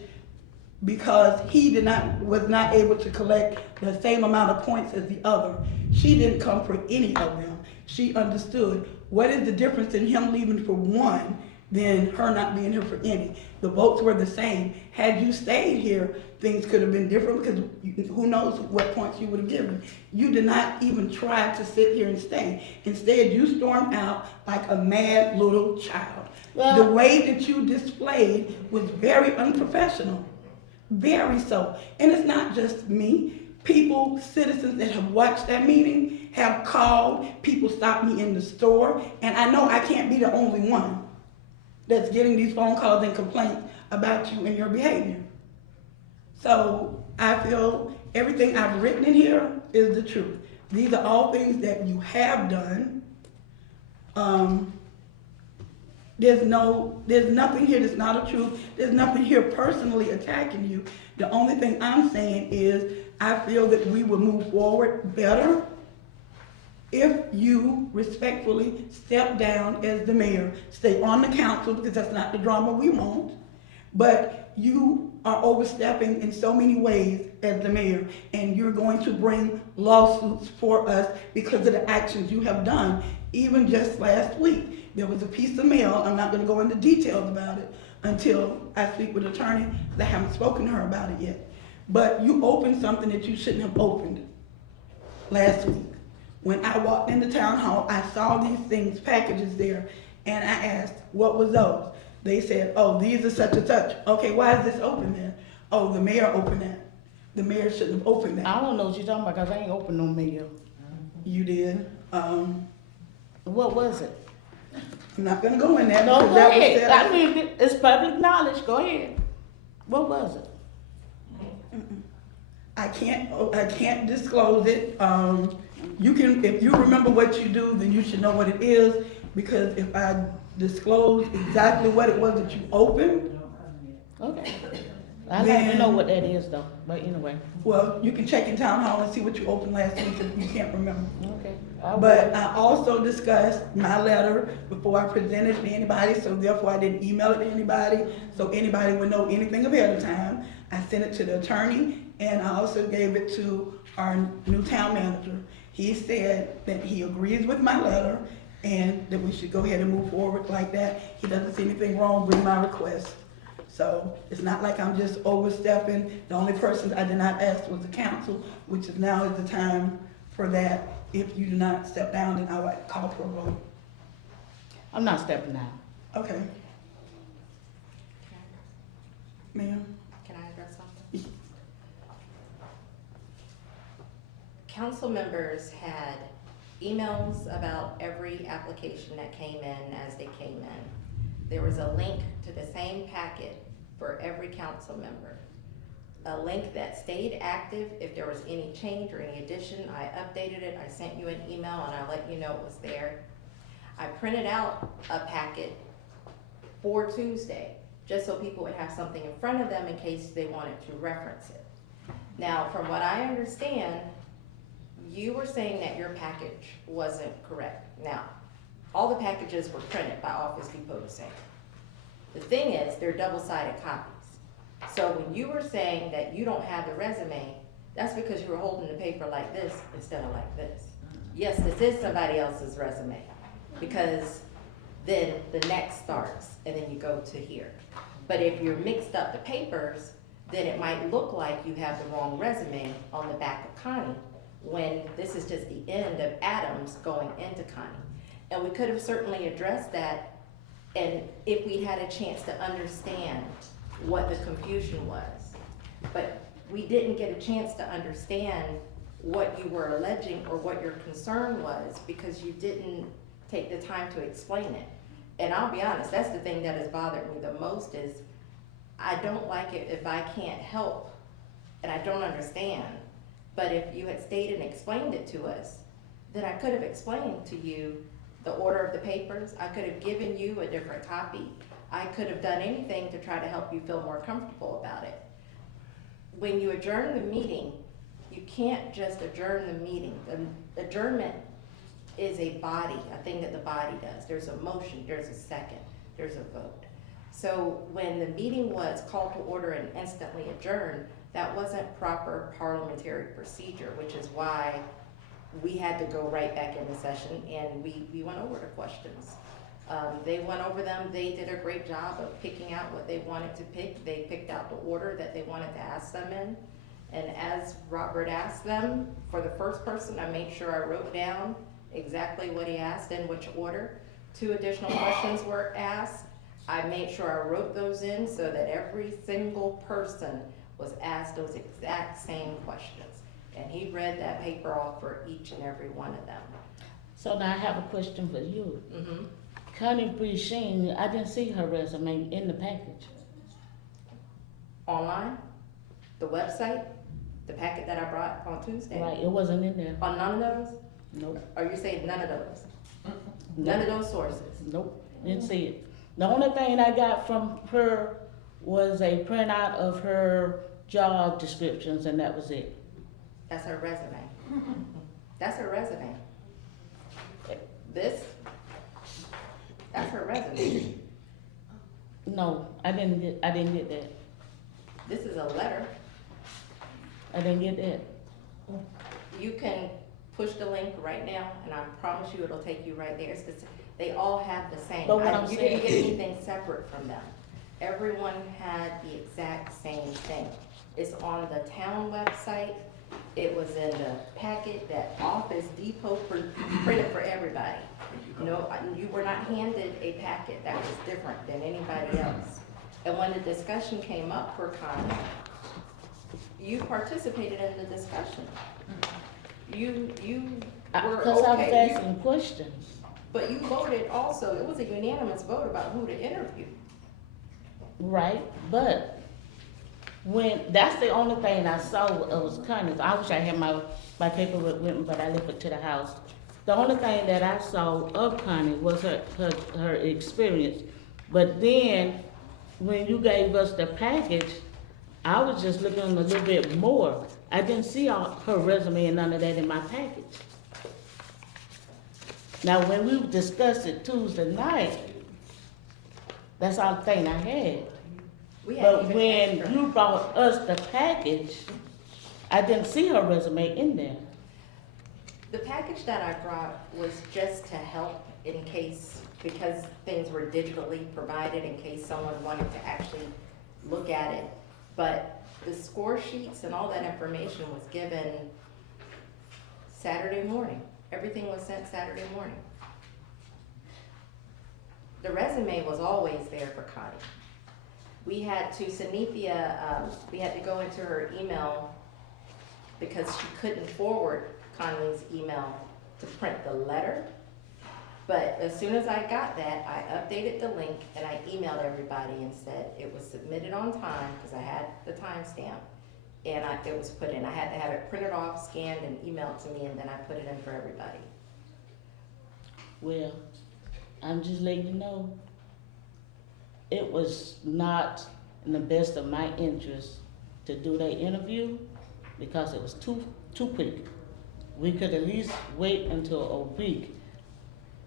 because he was not able to collect the same amount of points as the other. She didn't come for any of them. She understood what is the difference in him leaving for one than her not being here for any. The votes were the same. Had you stayed here, things could have been different because who knows what points you would have given. You did not even try to sit here and stay. Instead, you stormed out like a mad little child. Well, The way that you displayed was very unprofessional. Very so. And it's not just me. People, citizens that have watched that meeting have called. People stopped me in the store. And I know I can't be the only one that's getting these phone calls and complaints about you and your behavior. So I feel everything I've written in here is the truth. These are all things that you have done. There's nothing here that's not a truth. There's nothing here personally attacking you. The only thing I'm saying is I feel that we will move forward better if you respectfully step down as the mayor. Stay on the council because that's not the drama we want. But you are overstepping in so many ways as the mayor, and you're going to bring lawsuits for us because of the actions you have done. Even just last week, there was a piece of mail, I'm not gonna go into details about it until I speak with an attorney, because I haven't spoken to her about it yet. But you opened something that you shouldn't have opened last week. When I walked into town hall, I saw these things, packages there, and I asked, what was those? They said, oh, these are such and such. Okay, why is this open then? Oh, the mayor opened that. The mayor shouldn't have opened that. I don't know what you're talking about, cause I ain't open no mail. You did. What was it? I'm not gonna go in there. No, because go that was ahead. said- I mean, it's public knowledge, go ahead. What was it? I can't disclose it. You can, if you remember what you do, then you should know what it is, because if I disclose exactly what it was that you opened, Okay. I'd like to know what that is though, but anyway, well, you can check in town hall and see what you opened last week if you can't remember. okay. But I also discussed my letter before I presented it to anybody, so therefore I didn't email it to anybody, so anybody would know anything ahead of time. I sent it to the attorney, and I also gave it to our new town manager. He said that he agrees with my letter and that we should go ahead and move forward like that. He doesn't see anything wrong with my request. So it's not like I'm just overstepping. The only person I did not ask was the council, which is now is the time for that. If you do not step down, then I would call for a vote. I'm not stepping down. Okay, ma'am. Can I address something? Council members had emails about every application that came in as they came in. There was a link to the same packet for every council member. A link that stayed active if there was any change or any addition. I updated it, I sent you an email, and I let you know it was there. I printed out a packet for Tuesday, just so people would have something in front of them in case they wanted to reference it. Now, from what I understand, you were saying that your package wasn't correct. Now, all the packages were printed by Office Depot the same. The thing is, they're double-sided copies. So when you were saying that you don't have the resume, that's because you were holding the paper like this instead of like this. Yes, this is somebody else's resume, because then the next starts and then you go to here. But if you're mixed up the papers, then it might look like you have the wrong resume on the back of Connie, when this is just the end of Adams going into Connie. And we could have certainly addressed that, and if we had a chance to understand what the confusion was. But we didn't get a chance to understand what you were alleging or what your concern was, because you didn't take the time to explain it. And I'll be honest, that's the thing that has bothered me the most, is I don't like it if I can't help and I don't understand. But if you had stayed and explained it to us, then I could have explained to you the order of the papers. I could have given you a different copy. I could have done anything to try to help you feel more comfortable about it. When you adjourn the meeting, you can't just adjourn the meeting. The adjournment is a body, a thing that the body does. There's a motion, there's a second, there's a vote. So when the meeting was called to order and instantly adjourned, that wasn't proper parliamentary procedure, which is why we had to go right back into session, and we went over the questions. They went over them, they did a great job of picking out what they wanted to pick. They picked out the order that they wanted to ask them in. And as Robert asked them, for the first person, I made sure I wrote down exactly what he asked in which order. 2 additional questions were asked. I made sure I wrote those in so that every single person was asked those exact same questions. And he read that paper off for each and every one of them. So now I have a question for you. Mm-hmm. Connie Bree Sheen, I didn't see her resume in the package. Online, the website, the packet that I brought on Tuesday. Right, it wasn't in there. On none of those? Nope. Are you saying none of those? None of those sources? Nope, didn't see it. The only thing I got from her was a printout of her job descriptions, and that was it. That's her resume. That's her resume. This, that's her resume. No, I didn't get that. This is a letter. I didn't get that. You can push the link right now, and I promise you it'll take you right there. It's the, they all have the same. But what I'm You didn't get saying- anything separate from them. Everyone had the exact same thing. It's on the town website. It was in the packet that Office Depot printed for everybody. No, you were not handed a packet that was different than anybody else. And when the discussion came up for Connie, you participated in the discussion. You were Because I was okay. asking questions. But you voted also, it was a unanimous vote about who to interview. Right, but that's the only thing I saw was Connie. I wish I had my paperwork with me, but I left it to the house. The only thing that I saw of Connie was her experience. But then, when you gave us the package, I was just looking a little bit more. I didn't see all her resume and none of that in my package. Now, when we discussed it Tuesday night, that's all the thing I had. We had But even when extra. you brought us the package, I didn't see her resume in there. The package that I brought was just to help in case, because things were digitally provided, in case someone wanted to actually look at it. But the score sheets and all that information was given Saturday morning. Everything was sent Saturday morning. The resume was always there for Connie. We had to, Sanithia, we had to go into her email because she couldn't forward Connie's email to print the letter. But as soon as I got that, I updated the link and I emailed everybody and said it was submitted on time because I had the timestamp. And it was put in. I had to have it printed off, scanned, and emailed to me, and then I put it in for everybody. Well, I'm just letting you know, it was not in the best of my interest to do that interview because it was too quick. We could at least wait until a week.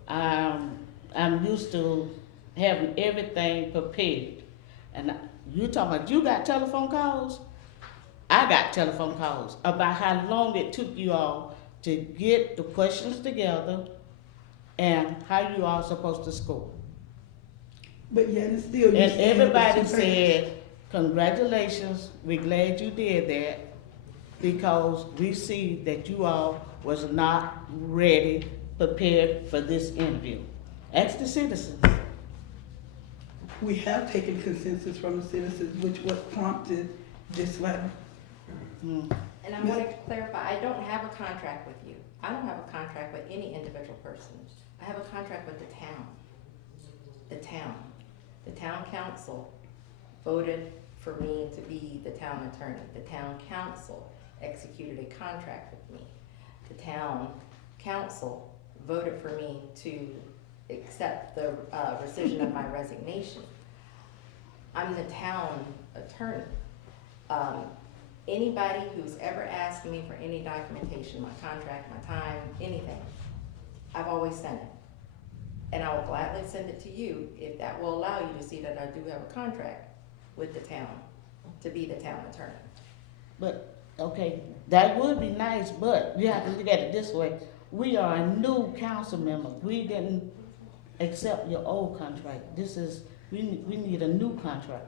I'm used to having everything prepared. And you talking about you got telephone calls? I got telephone calls about how long it took you all to get the questions together and how you all supposed to score. But yet it's still. you And said it was everybody too fast. said, congratulations, we're glad you did that because we see that you all was not ready, prepared for this interview. Ask the citizens. We have taken consensus from the citizens, which what prompted this letter. Hmm. And I want to clarify, I don't have a contract with you. I don't have a contract with any individual person. I have a contract with the town. The town. The town council voted for me to be the town attorney. The town council executed a contract with me. The town council voted for me to accept the rescission of my resignation. I'm the town attorney. Anybody who's ever asked me for any documentation, my contract, my time, anything, I've always sent it. And I will gladly send it to you if that will allow you to see that I do have a contract with the town to be the town attorney. But, okay, that would be nice, but you have to look at it this way. We are a new council member. We didn't accept your old contract. This is, we need a new contract.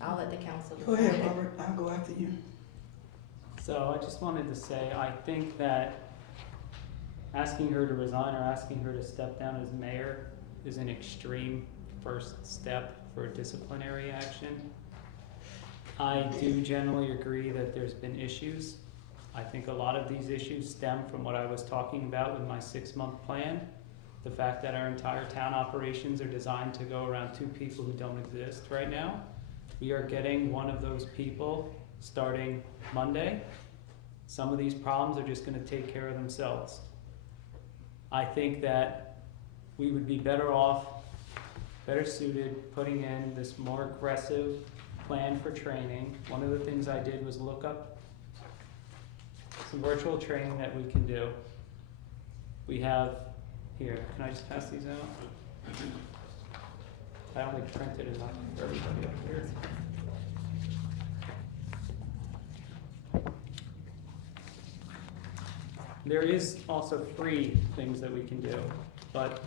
I'll let the council Go decide. ahead, Robert, I'll go after you. So I just wanted to say, I think that asking her to resign or asking her to step down as mayor is an extreme first step for disciplinary action. I do generally agree that there's been issues. I think a lot of these issues stem from what I was talking about with my 6-month plan. The fact that our entire town operations are designed to go around 2 people who don't exist right now. We are getting one of those people starting Monday. Some of these problems are just gonna take care of themselves. I think that we would be better off, better suited, putting in this more aggressive plan for training. One of the things I did was look up some virtual training that we can do. We have, here, can I just pass these out? I only printed enough for everybody up here. There is also free things that we can do, but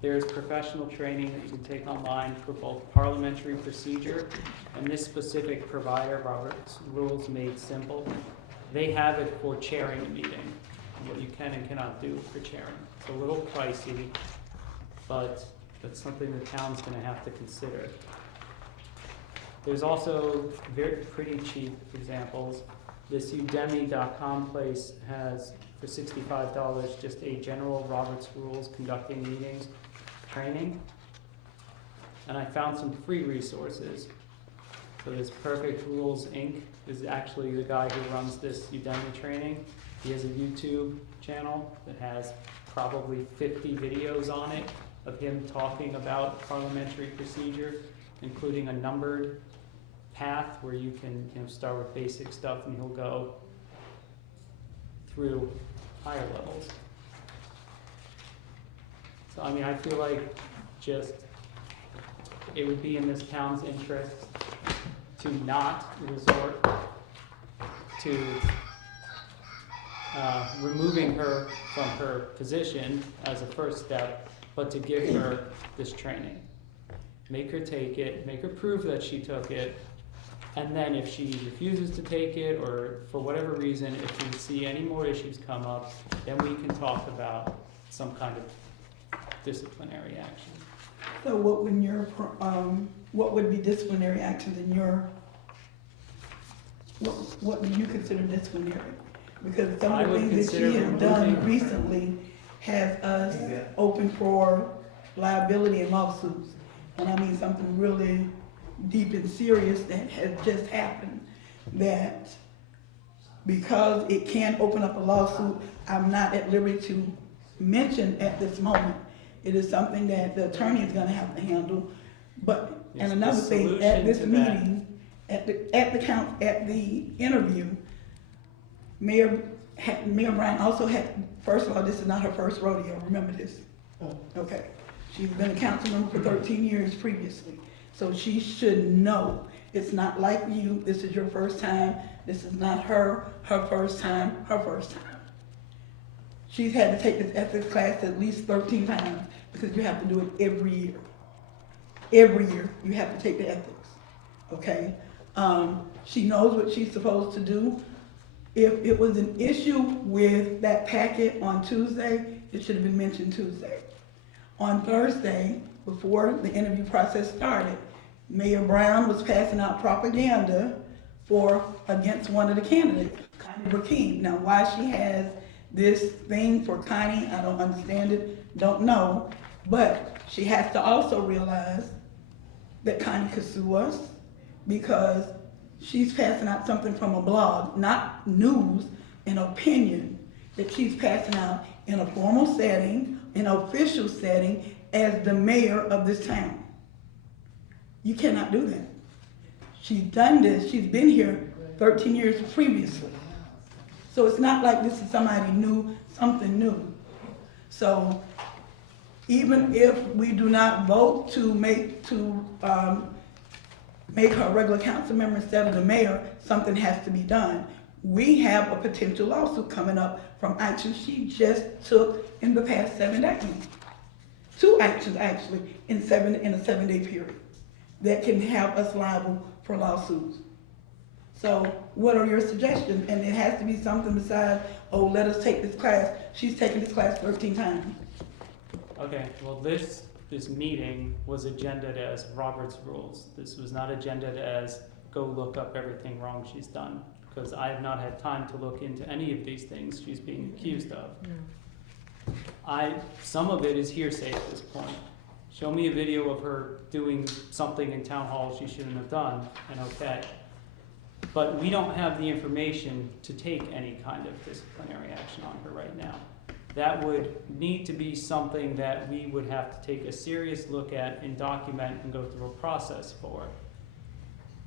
there's professional training that you can take online for both parliamentary procedure and this specific provider, Robert's Rules Made Simple. They have it for chairing a meeting, what you can and cannot do for chairing. It's a little pricey, but that's something the town's gonna have to consider. There's also very pretty cheap examples. This Udemy.com place has, for $65, just a general Robert's Rules conducting meetings training. And I found some free resources. So this Perfect Rules Inc. is actually the guy who runs this Udemy training. He has a YouTube channel that has probably 50 videos on it of him talking about parliamentary procedure, including a numbered path where you can, start with basic stuff and he'll go through higher levels. So I mean, I feel like just it would be in this town's interest to not resort to removing her from her position as a first step, but to give her this training. Make her take it, make her prove that she took it, and then if she refuses to take it, or for whatever reason, if we see any more issues come up, then we can talk about some kind of disciplinary action. So what would your, what would be disciplinary actions in your, what do you consider disciplinary? Because some I of the would things that consider she has done removing- recently has us open for liability and lawsuits. And I mean something really deep and serious that has just happened, that because it can open up a lawsuit, I'm not at liberty to mention at this moment. It is something that the attorney is gonna have to handle. But, Yes, and another the thing, at solution this to that- meeting, at the interview, Mayor Brown also had, first of all, this is not her first rodeo, remember this? Okay. She's been a council member for 13 years previously, so she should know. It's not like you, this is your first time, this is not her first time. She's had to take this ethics class at least 13 times, because you have to do it every year. Every year, you have to take the ethics, okay? She knows what she's supposed to do. If it was an issue with that packet on Tuesday, it should have been mentioned Tuesday. On Thursday, before the interview process started, Mayor Brown was passing out propaganda against one of the candidates, Connie Burkeen. Now, why she has this thing for Connie, I don't understand it, don't know, but she has to also realize that Connie could sue us because she's passing out something from a blog, not news, an opinion that she's passing out in a formal setting, an official setting, as the mayor of this town. You cannot do that. She's done this, she's been here 13 years previously. So it's not like this is somebody new, something new. So even if we do not vote to make her a regular council member instead of the mayor, something has to be done. We have a potential lawsuit coming up from actions she just took in the past 7 days. 2 actions actually in a 7-day period that can have us liable for lawsuits. So what are your suggestions? And it has to be something besides, oh, let us take this class. She's taken this class 13 times. Okay, well, this meeting was agended as Robert's rules. This was not agended as go look up everything wrong she's done, because I have not had time to look into any of these things she's being accused of. Some of it is hearsay at this point. Show me a video of her doing something in town hall she shouldn't have done, and okay. But we don't have the information to take any kind of disciplinary action on her right now. That would need to be something that we would have to take a serious look at and document and go through a process for.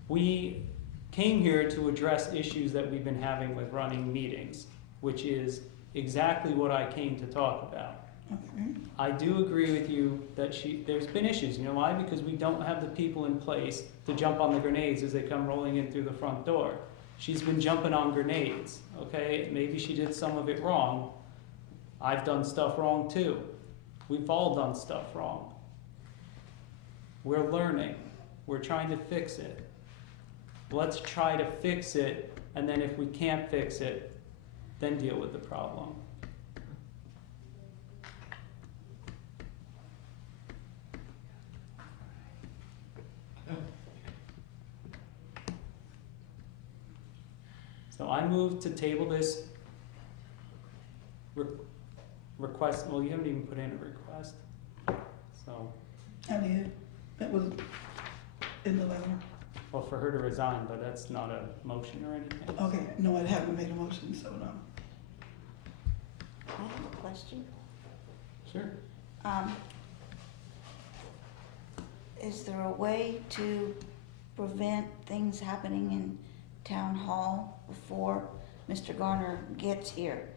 We came here to address issues that we've been having with running meetings, which is exactly what I came to talk about. Okay. I do agree with you that there's been issues. You know why? Because we don't have the people in place to jump on the grenades as they come rolling in through the front door. She's been jumping on grenades, okay? Maybe she did some of it wrong. I've done stuff wrong too. We've all done stuff wrong. We're learning. We're trying to fix it. Let's try to fix it, and then if we can't fix it, then deal with the problem. So I move to table this request. Well, you haven't even put in a request. So, I did. That was in the letter. well, for her to resign, but that's not a motion or anything. Okay, no, I haven't made a motion, so no. I have a question. Sure. Is there a way to prevent things happening in town hall before Mr. Garner gets here?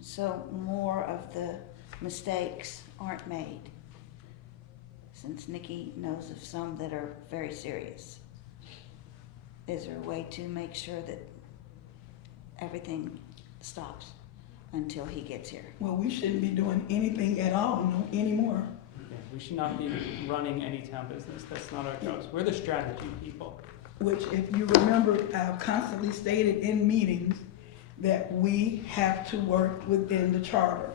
So more of the mistakes aren't made, since Nikki knows of some that are very serious. Is there a way to make sure that everything stops until he gets here? Well, we shouldn't be doing anything at all anymore. Yeah, we should not be running any town business. That's not our jobs. We're the strategy people. Which, if you remember, I've constantly stated in meetings that we have to work within the charter.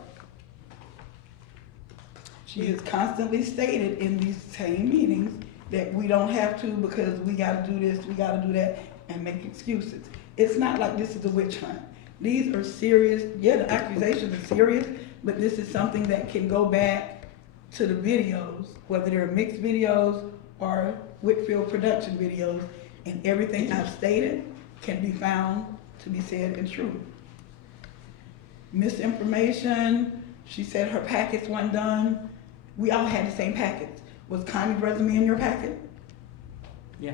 She has constantly stated in these same meetings that we don't have to because we gotta do this, we gotta do that, and make excuses. It's not like this is a witch hunt. These are serious, yeah, the accusations are serious, but this is something that can go back to the videos, whether they're mixed videos or Whitfield production videos, and everything I've stated can be found to be said and true. Misinformation, she said her packets weren't done. We all had the same packets. Was Connie's resume in your packet? Yeah.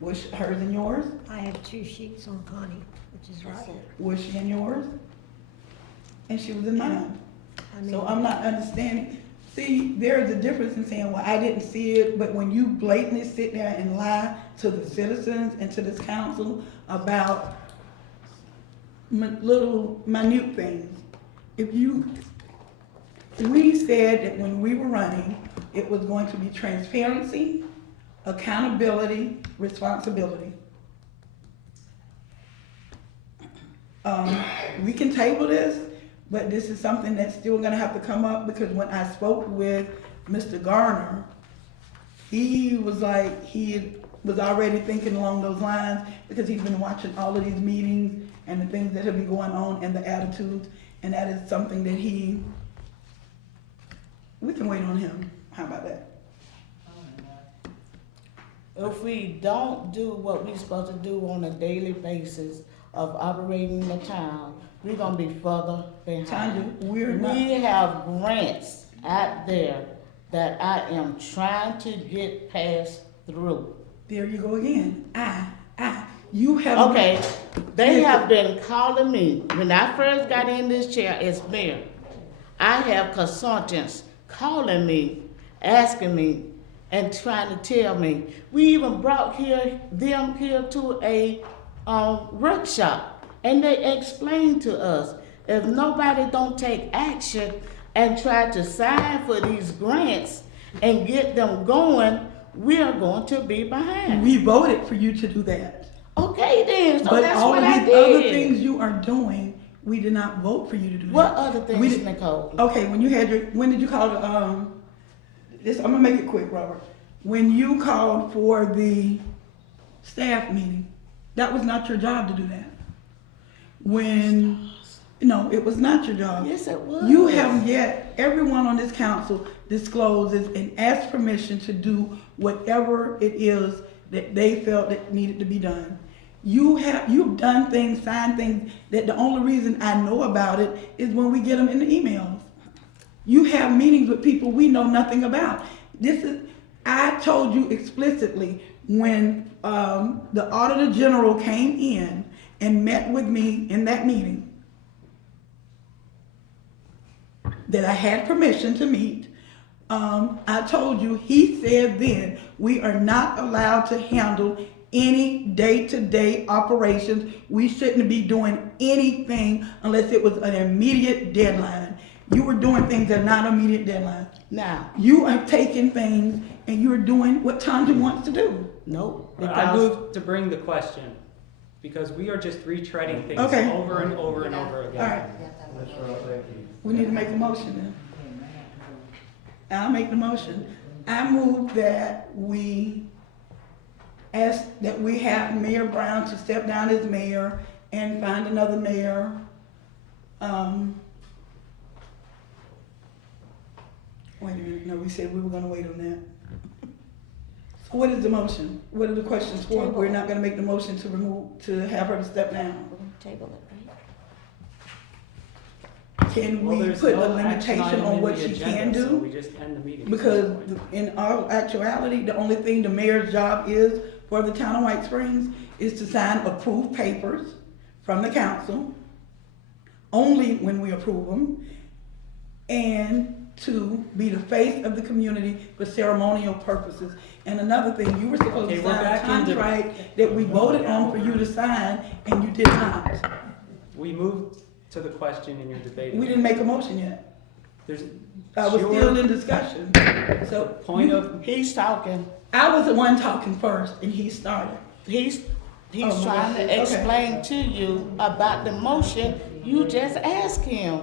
Was hers in yours? I have 2 sheets on Connie, which is right. Was she in yours? And she was in mine. I mean, So I'm not understanding. See, there's a difference in saying, well, I didn't see it, but when you blatantly sit there and lie to the citizens and to this council about little minute things. We said that when we were running, it was going to be transparency, accountability, responsibility. We can table this, but this is something that's still gonna have to come up, because when I spoke with Mr. Garner, he was like, he was already thinking along those lines, because he's been watching all of these meetings and the things that have been going on and the attitudes, and that is something that we can wait on him. How about that? If we don't do what we're supposed to do on a daily basis of operating the town, we're gonna be further behind. Tanya, we're not. We have grants out there that I am trying to get passed through. There you go again. You have. Okay, they have been calling me, when I first got in this chair as mayor, I have consultants calling me, asking me, and trying to tell me. We even brought them here to a workshop, and they explained to us, if nobody don't take action and try to sign for these grants and get them going, we are going to be behind. We voted for you to do that. Okay then, so But that's all what of I these other did. things you are doing, we did not vote for you to do that. What other We things, did- Nicole? Okay, when did you call the, I'm gonna make it quick, Robert. When you called for the staff meeting, that was not your job to do that. No, it was not your job. Yes, it was. You have yet, everyone on this council discloses and asks permission to do whatever it is that they felt that needed to be done. You've done things, signed things, that the only reason I know about it is when we get them in the emails. You have meetings with people we know nothing about. I told you explicitly when the Auditor General came in and met with me in that meeting that I had permission to meet. I told you, he said then, we are not allowed to handle any day-to-day operations. We shouldn't be doing anything unless it was an immediate deadline. You were doing things that are not immediate deadline. Now, You are taking things and you're doing what Tanja wants to do. nope, I because move to bring the question, because we are just retreading things Okay. over and over and over All again. right, That's right, thank you. we need to make a motion then. I'll make the motion. I move that we ask that we have Mayor Brown to step down as mayor and find another mayor. Wait a minute, no, we said we were gonna wait on that. So what is the motion? What are the questions for? We're not gonna make the motion to have her to step down. We're gonna table it, right? Can Well, we there's put a no action limitation item on in what the she agenda, can so do? we just end the meeting. Because in all actuality, the only thing the mayor's job is for the town of White Springs is to sign approved papers from the council, only when we approve them, and to be the face of the community for ceremonial purposes. And another thing, you were supposed Okay, to we're sign a back into- contract that we voted on for you to sign, and you did not. We moved to the question and you're debating. We didn't make a motion yet. There's, I was Sure. still in discussion. So point of, he's talking, I was the one talking first, and he started. he's Oh, my trying God. to Okay. explain to you about the motion, you just asked him.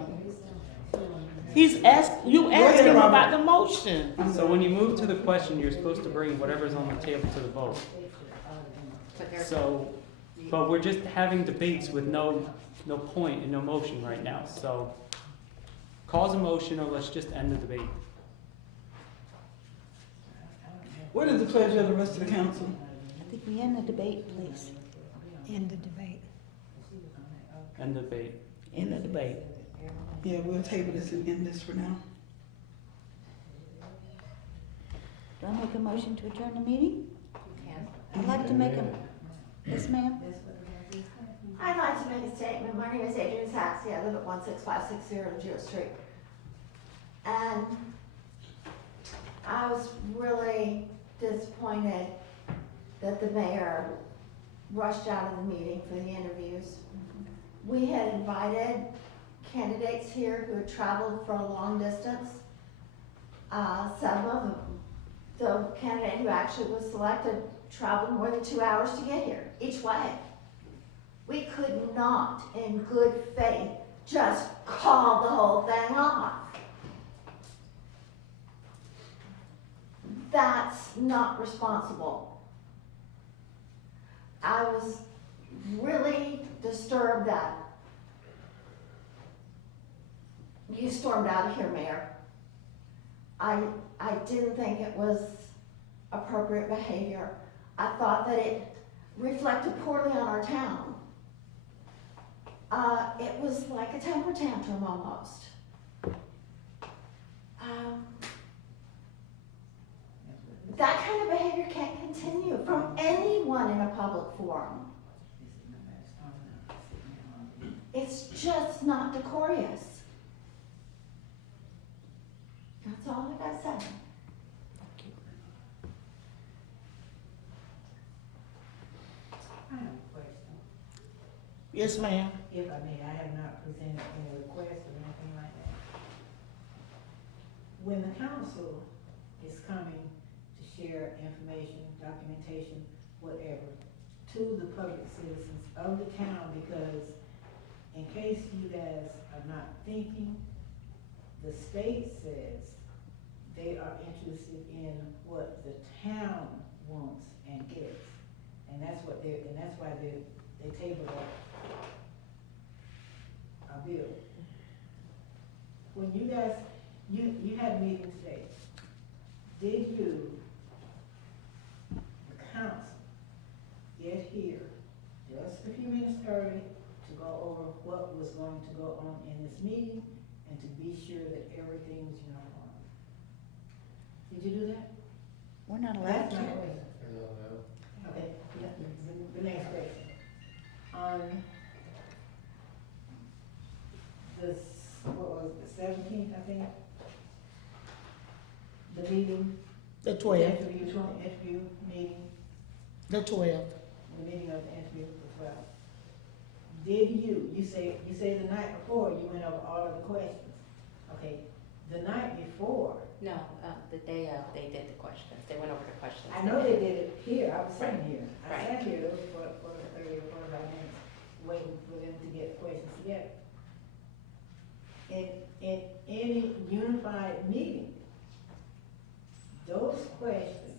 You asked ahead, him Robert. about the motion. so when you move to the question, you're supposed to bring whatever's on the table to the vote. So, but we're just having debates with no point and no motion right now, so cause a motion or let's just end the debate. What is the pleasure of the rest of the council? I think we end the debate, please. End the debate. End the debate. In the debate. Yeah, we'll table this and end this for now. Do I make a motion to adjourn the meeting? Can. I'd like to make a, yes, ma'am? I'd like to make a statement. My name is Adrian Saxey. I live at 16560 Legere Street. And I was really disappointed that the mayor rushed out of the meeting for the interviews. We had invited candidates here who had traveled for a long distance. Some of them, the candidate who actually was selected traveled more than 2 hours to get here, each way. We could not, in good faith, just call the whole thing off. That's not responsible. I was really disturbed that you stormed out of here, Mayor. I didn't think it was appropriate behavior. I thought that it reflected poorly on our town. It was like a temper tantrum almost. That kind of behavior can't continue from anyone in a public forum. It's just not decorous. That's all I gotta say. I have a question. Yes, ma'am. If I may, I have not presented any requests or anything like that. When the council is coming to share information, documentation, whatever, to the public citizens of the town, because in case you guys are not thinking, the state says they are interested in what the town wants and gets. And that's what and that's why they tabled a bill. When you guys, you had a meeting today, did you, the council, get here just a few minutes early to go over what was going to go on in this meeting and to be sure that everything was uniform? Did you do that? We're not allowed That's to. my question. Okay, the next question. On what was it, the 17th, I think? The meeting? The The 12th, interview meeting, the 12th. the meeting of the interview as well. Did you say the night before you went over all of the questions? Okay, the night before, No, the day of, they did the questions. They went over the questions. I know they did it here, I was sitting here. I Right. sat here, those for 30 or 45 minutes, waiting for them to get questions together. In any unified meeting, those questions,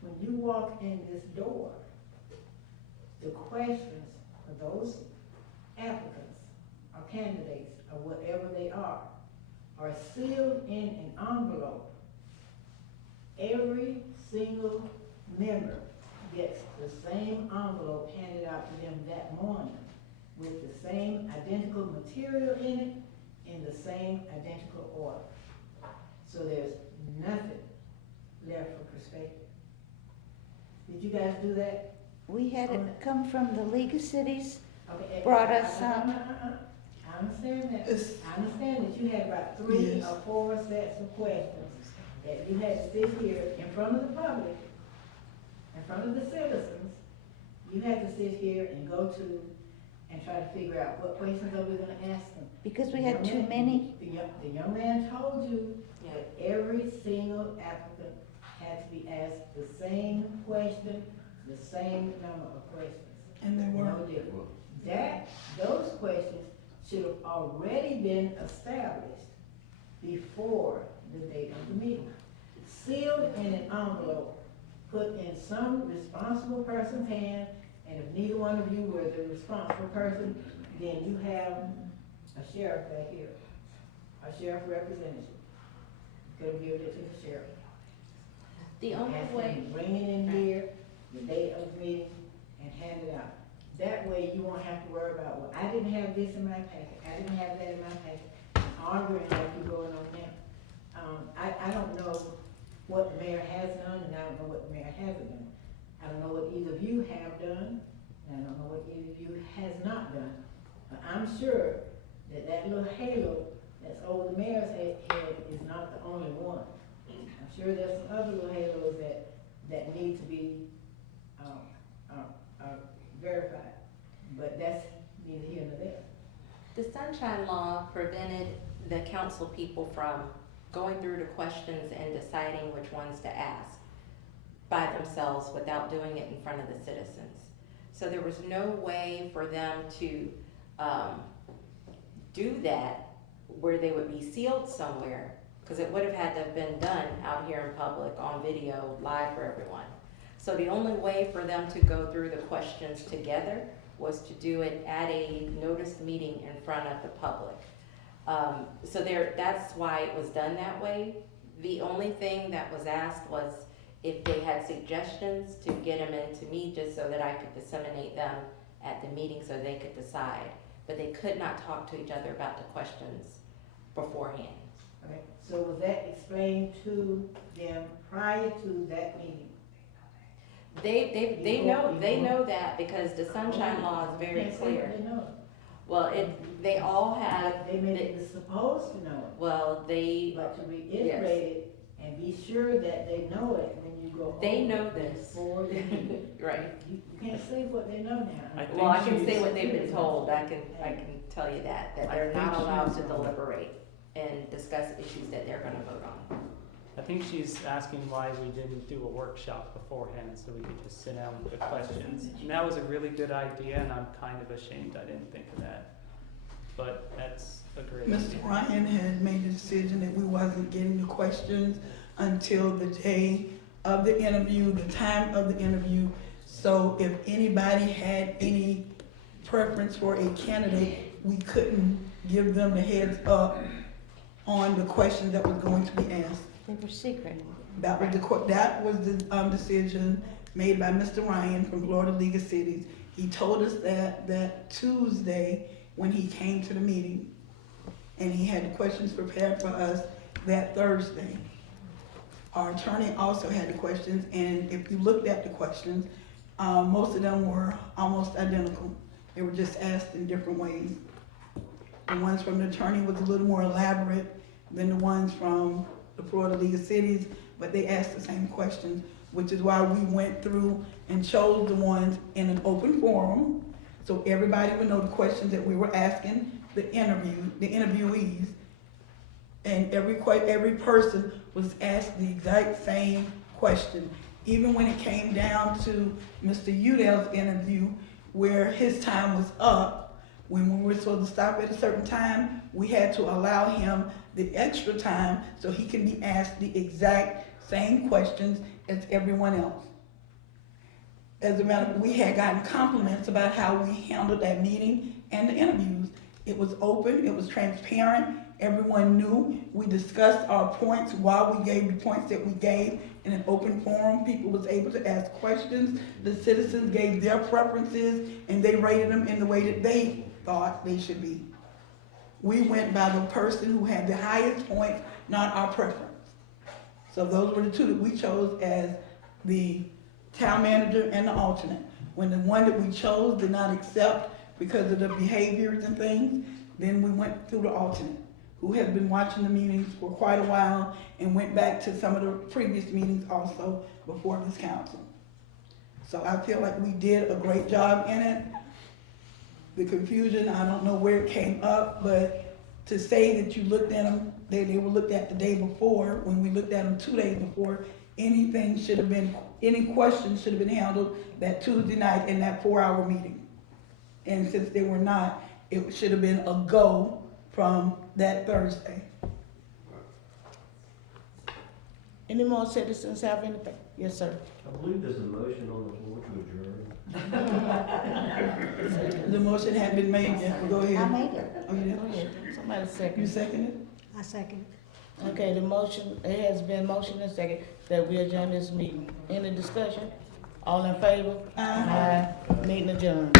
when you walk in this door, the questions for those applicants or candidates or whatever they are sealed in an envelope. Every single member gets the same envelope handed out to them that morning with the same identical material in it, in the same identical order. So there's nothing left for perspective. Did you guys do that? We had it come from the League of Cities, Okay. brought us I understand that. It's- I understand that you had about 3 Yes. or 4 sets of questions that you had to sit here in front of the public, in front of the citizens. You had to sit here and go to and try to figure out what questions are we gonna ask them. because we had too many. The young man told you Yeah. that every single applicant had to be asked the same question, the same number of questions. And they No were. different. Those questions should have already been established before the date of the meeting. Sealed in an envelope, put in some responsible person's hand, and if neither one of you were the responsible person, then you have a sheriff back here, a sheriff representative. Could have given it to the sheriff. The only Ask way, him to bring it in here, the date of the meeting, and hand it out. That way you won't have to worry about, well, I didn't have this in my packet, I didn't have that in my packet, arguing like you're going on now. I don't know what the mayor has done, and I don't know what the mayor hasn't done. I don't know what either of you have done, and I don't know what either of you has not done. But I'm sure that that little halo that's over the mayor's head is not the only one. I'm sure there's some other little halos that need to be, verified, but that's neither here nor there. the Sunshine Law prevented the council people from going through the questions and deciding which ones to ask by themselves without doing it in front of the citizens. So there was no way for them to do that where they would be sealed somewhere, because it would have had to have been done out here in public, on video, live for everyone. So the only way for them to go through the questions together was to do it at a noticed meeting in front of the public. That's why it was done that way. The only thing that was asked was if they had suggestions to get them into me, just so that I could disseminate them at the meeting so they could decide. But they could not talk to each other about the questions beforehand. Okay, so was that explained to them prior to that meeting? They know that, because the Sunshine Law is very You can't say clear. they know. Well, they all have, They may be supposed to know it, well, they, but to reiterate it and be sure that they know it when you go. they over know it this. before the meeting. Right. You can't say what they know now. I Well, I think can say she's- what they've been told, I can tell you that I they're not think allowed to she's- deliberate and discuss issues that they're gonna vote on. I think she's asking why we didn't do a workshop beforehand, so we could just sit down with the questions. And that was a really good idea, and I'm kind of ashamed I didn't think of that. But that's a great idea. Mr. Ryan had made the decision that we wasn't getting the questions until the day of the interview, the time of the interview. So if anybody had any preference for a candidate, we couldn't give them the heads up on the questions that was going to be asked. They were secret. That was the decision made by Mr. Ryan from Florida League of Cities. He told us that Tuesday when he came to the meeting, and he had the questions prepared for us that Thursday. Our attorney also had the questions, and if you looked at the questions, most of them were almost identical. They were just asked in different ways. The ones from the attorney was a little more elaborate than the ones from the Florida League of Cities, but they asked the same questions, which is why we went through and chose the ones in an open forum, so everybody would know the questions that we were asking the interviewees. And every person was asked the exact same question. Even when it came down to Mr. Udell's interview, where his time was up, when we were supposed to stop at a certain time, we had to allow him the extra time so he can be asked the exact same questions as everyone else. As a matter of, we had gotten compliments about how we handled that meeting and the interviews. It was open, it was transparent, everyone knew. We discussed our points while we gave the points that we gave in an open forum. People was able to ask questions. The citizens gave their preferences and they rated them in the way that they thought they should be. We went by the person who had the highest points, not our preference. So those were the two that we chose as the town manager and the alternate. When the one that we chose did not accept because of the behaviors and things, then we went through the alternate, who had been watching the meetings for quite a while and went back to some of the previous meetings also before this council. So I feel like we did a great job in it. The confusion, I don't know where it came up, but to say that you looked at them, they were looked at the day before, when we looked at them 2 days before, any questions should have been handled that Tuesday night in that 4-hour meeting. And since they were not, it should have been a go from that Thursday. Any more citizens have anything? Yes, sir. I believe there's a motion on the floor to adjourn. The motion had been made yet, go I ahead. made it. Oh, you Go did? ahead. Somebody second. You seconded? I second. Okay, the motion, it has been motion and second that we adjourn this meeting. Any discussion? All in favor? Aye. Aye. Meeting adjourned.